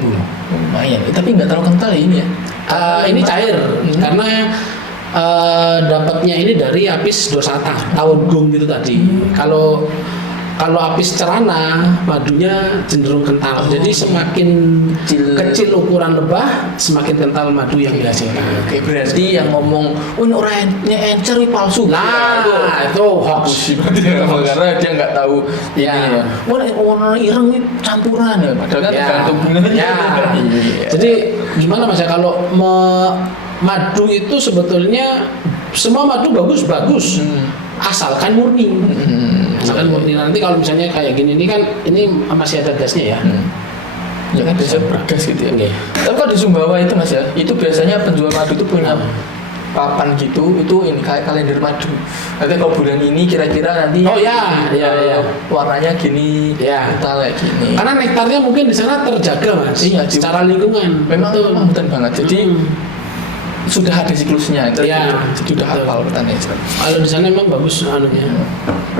Lumayan. Tapi nggak terlalu kental ya ini ya? Ini cair karena dapatnya ini dari Apis dorsata, tahun gung gitu tadi. Kalau kalau Apis cerana madunya cenderung kental. Jadi semakin kecil ukuran lebah, semakin kental madu yang dihasilkan. Oke, berarti yang ngomong, oh ini orangnya encer ini palsu. Nah, itu hoax. Karena dia nggak tahu ini ya. Warna ireng ini campuran ya, padahal kan tergantung bunganya. Ya. Jadi gimana Mas ya kalau madu itu sebetulnya semua madu bagus, asalkan murni. Asalkan murni. Nanti kalau misalnya kayak gini ini kan ini masih ada gasnya ya. Ya kan biasa bergas gitu ya. Oke. Tapi kalau di Sumbawa itu Mas ya, itu biasanya penjual madu itu punya papan gitu, itu ini kayak kalender madu. Nanti kalau bulan ini kira-kira nanti warnanya gini, kental kayak gini. Karena nektarnya mungkin di sana terjaga Mas. Iya, secara lingkungan. Memang hutan banget. Jadi sudah ada siklusnya. Jadi sudah hafal petani. Kalau di sana memang bagus anunya.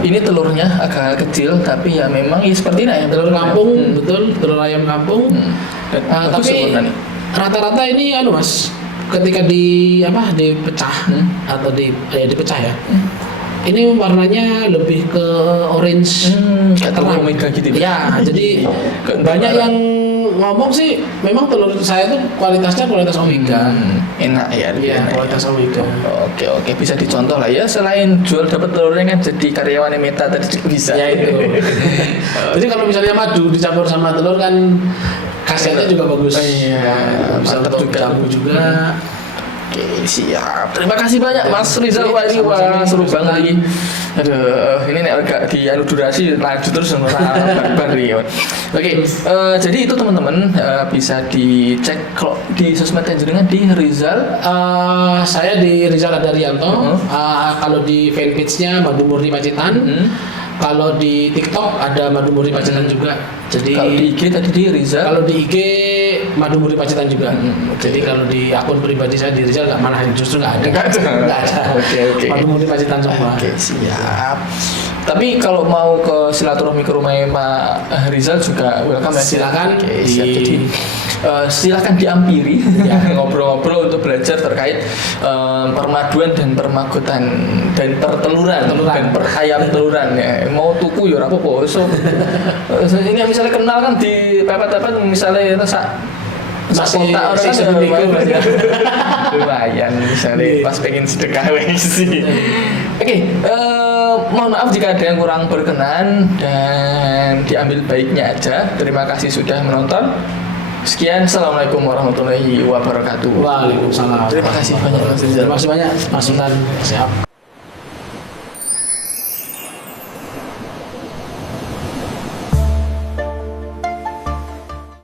Ini telurnya agak kecil, tapi ya memang seperti ini ayam telur kampung, betul, telur ayam kampung. Tapi rata-rata ini Mas, ketika dipecah atau dipecah ya. Ini warnanya lebih ke orange terang omega gitu ya. Jadi banyak yang ngomong sih memang telur saya tuh kualitasnya kualitas omega. Enak ya, kualitas omega. Oke, bisa dicontoh lah ya. Selain jual dapat telurnya kan jadi karyawannya Meta tadi juga bisa. Ya itu. Jadi kalau misalnya madu dicampur sama telur kan khasiatnya juga bagus. Iya, bisa untuk jamu juga. Oke, siap. Terima kasih banyak Mas Rizal. Wah, ini seru banget ini. Aduh, ini agak dianu durasi lanjut terus barbar nih. Oke, jadi itu teman-teman bisa dicek kalau di sosmed jenengan di Rizal. Saya di Rizal Adarianto. Kalau di fanpage-nya Madu Murni Pacitan. Kalau di TikTok ada Madu Murni Pacitan juga. Jadi kalau di IG tadi di Rizal. Kalau di IG Madu Murni Pacitan juga. Jadi kalau di akun pribadi saya di Rizal justru nggak ada. Oke. Madu Murni Pacitan semua. Oke, siap. Tapi kalau mau ke silaturahmi ke rumahnya Pak Rizal juga welcome ya. Silakan. Jadi silakan diampiri ngobrol-ngobrol untuk belajar terkait permaduan dan permagotan dan perteluran dan perayam teluran ya. Mau tuku ya ora apa-apa. So ini misalnya kenal kan di pepet-pepet misalnya masih orang kan lumayan misalnya pas pengen sedekah sih. Oke, mohon maaf jika ada yang kurang berkenan dan diambil baiknya aja. Terima kasih sudah menonton. Sekian, assalamualaikum warahmatullahi wabarakatuh. Waalaikumsalam. Terima kasih banyak Mas Rizal. Terima kasih banyak Mas Sultan. Siap.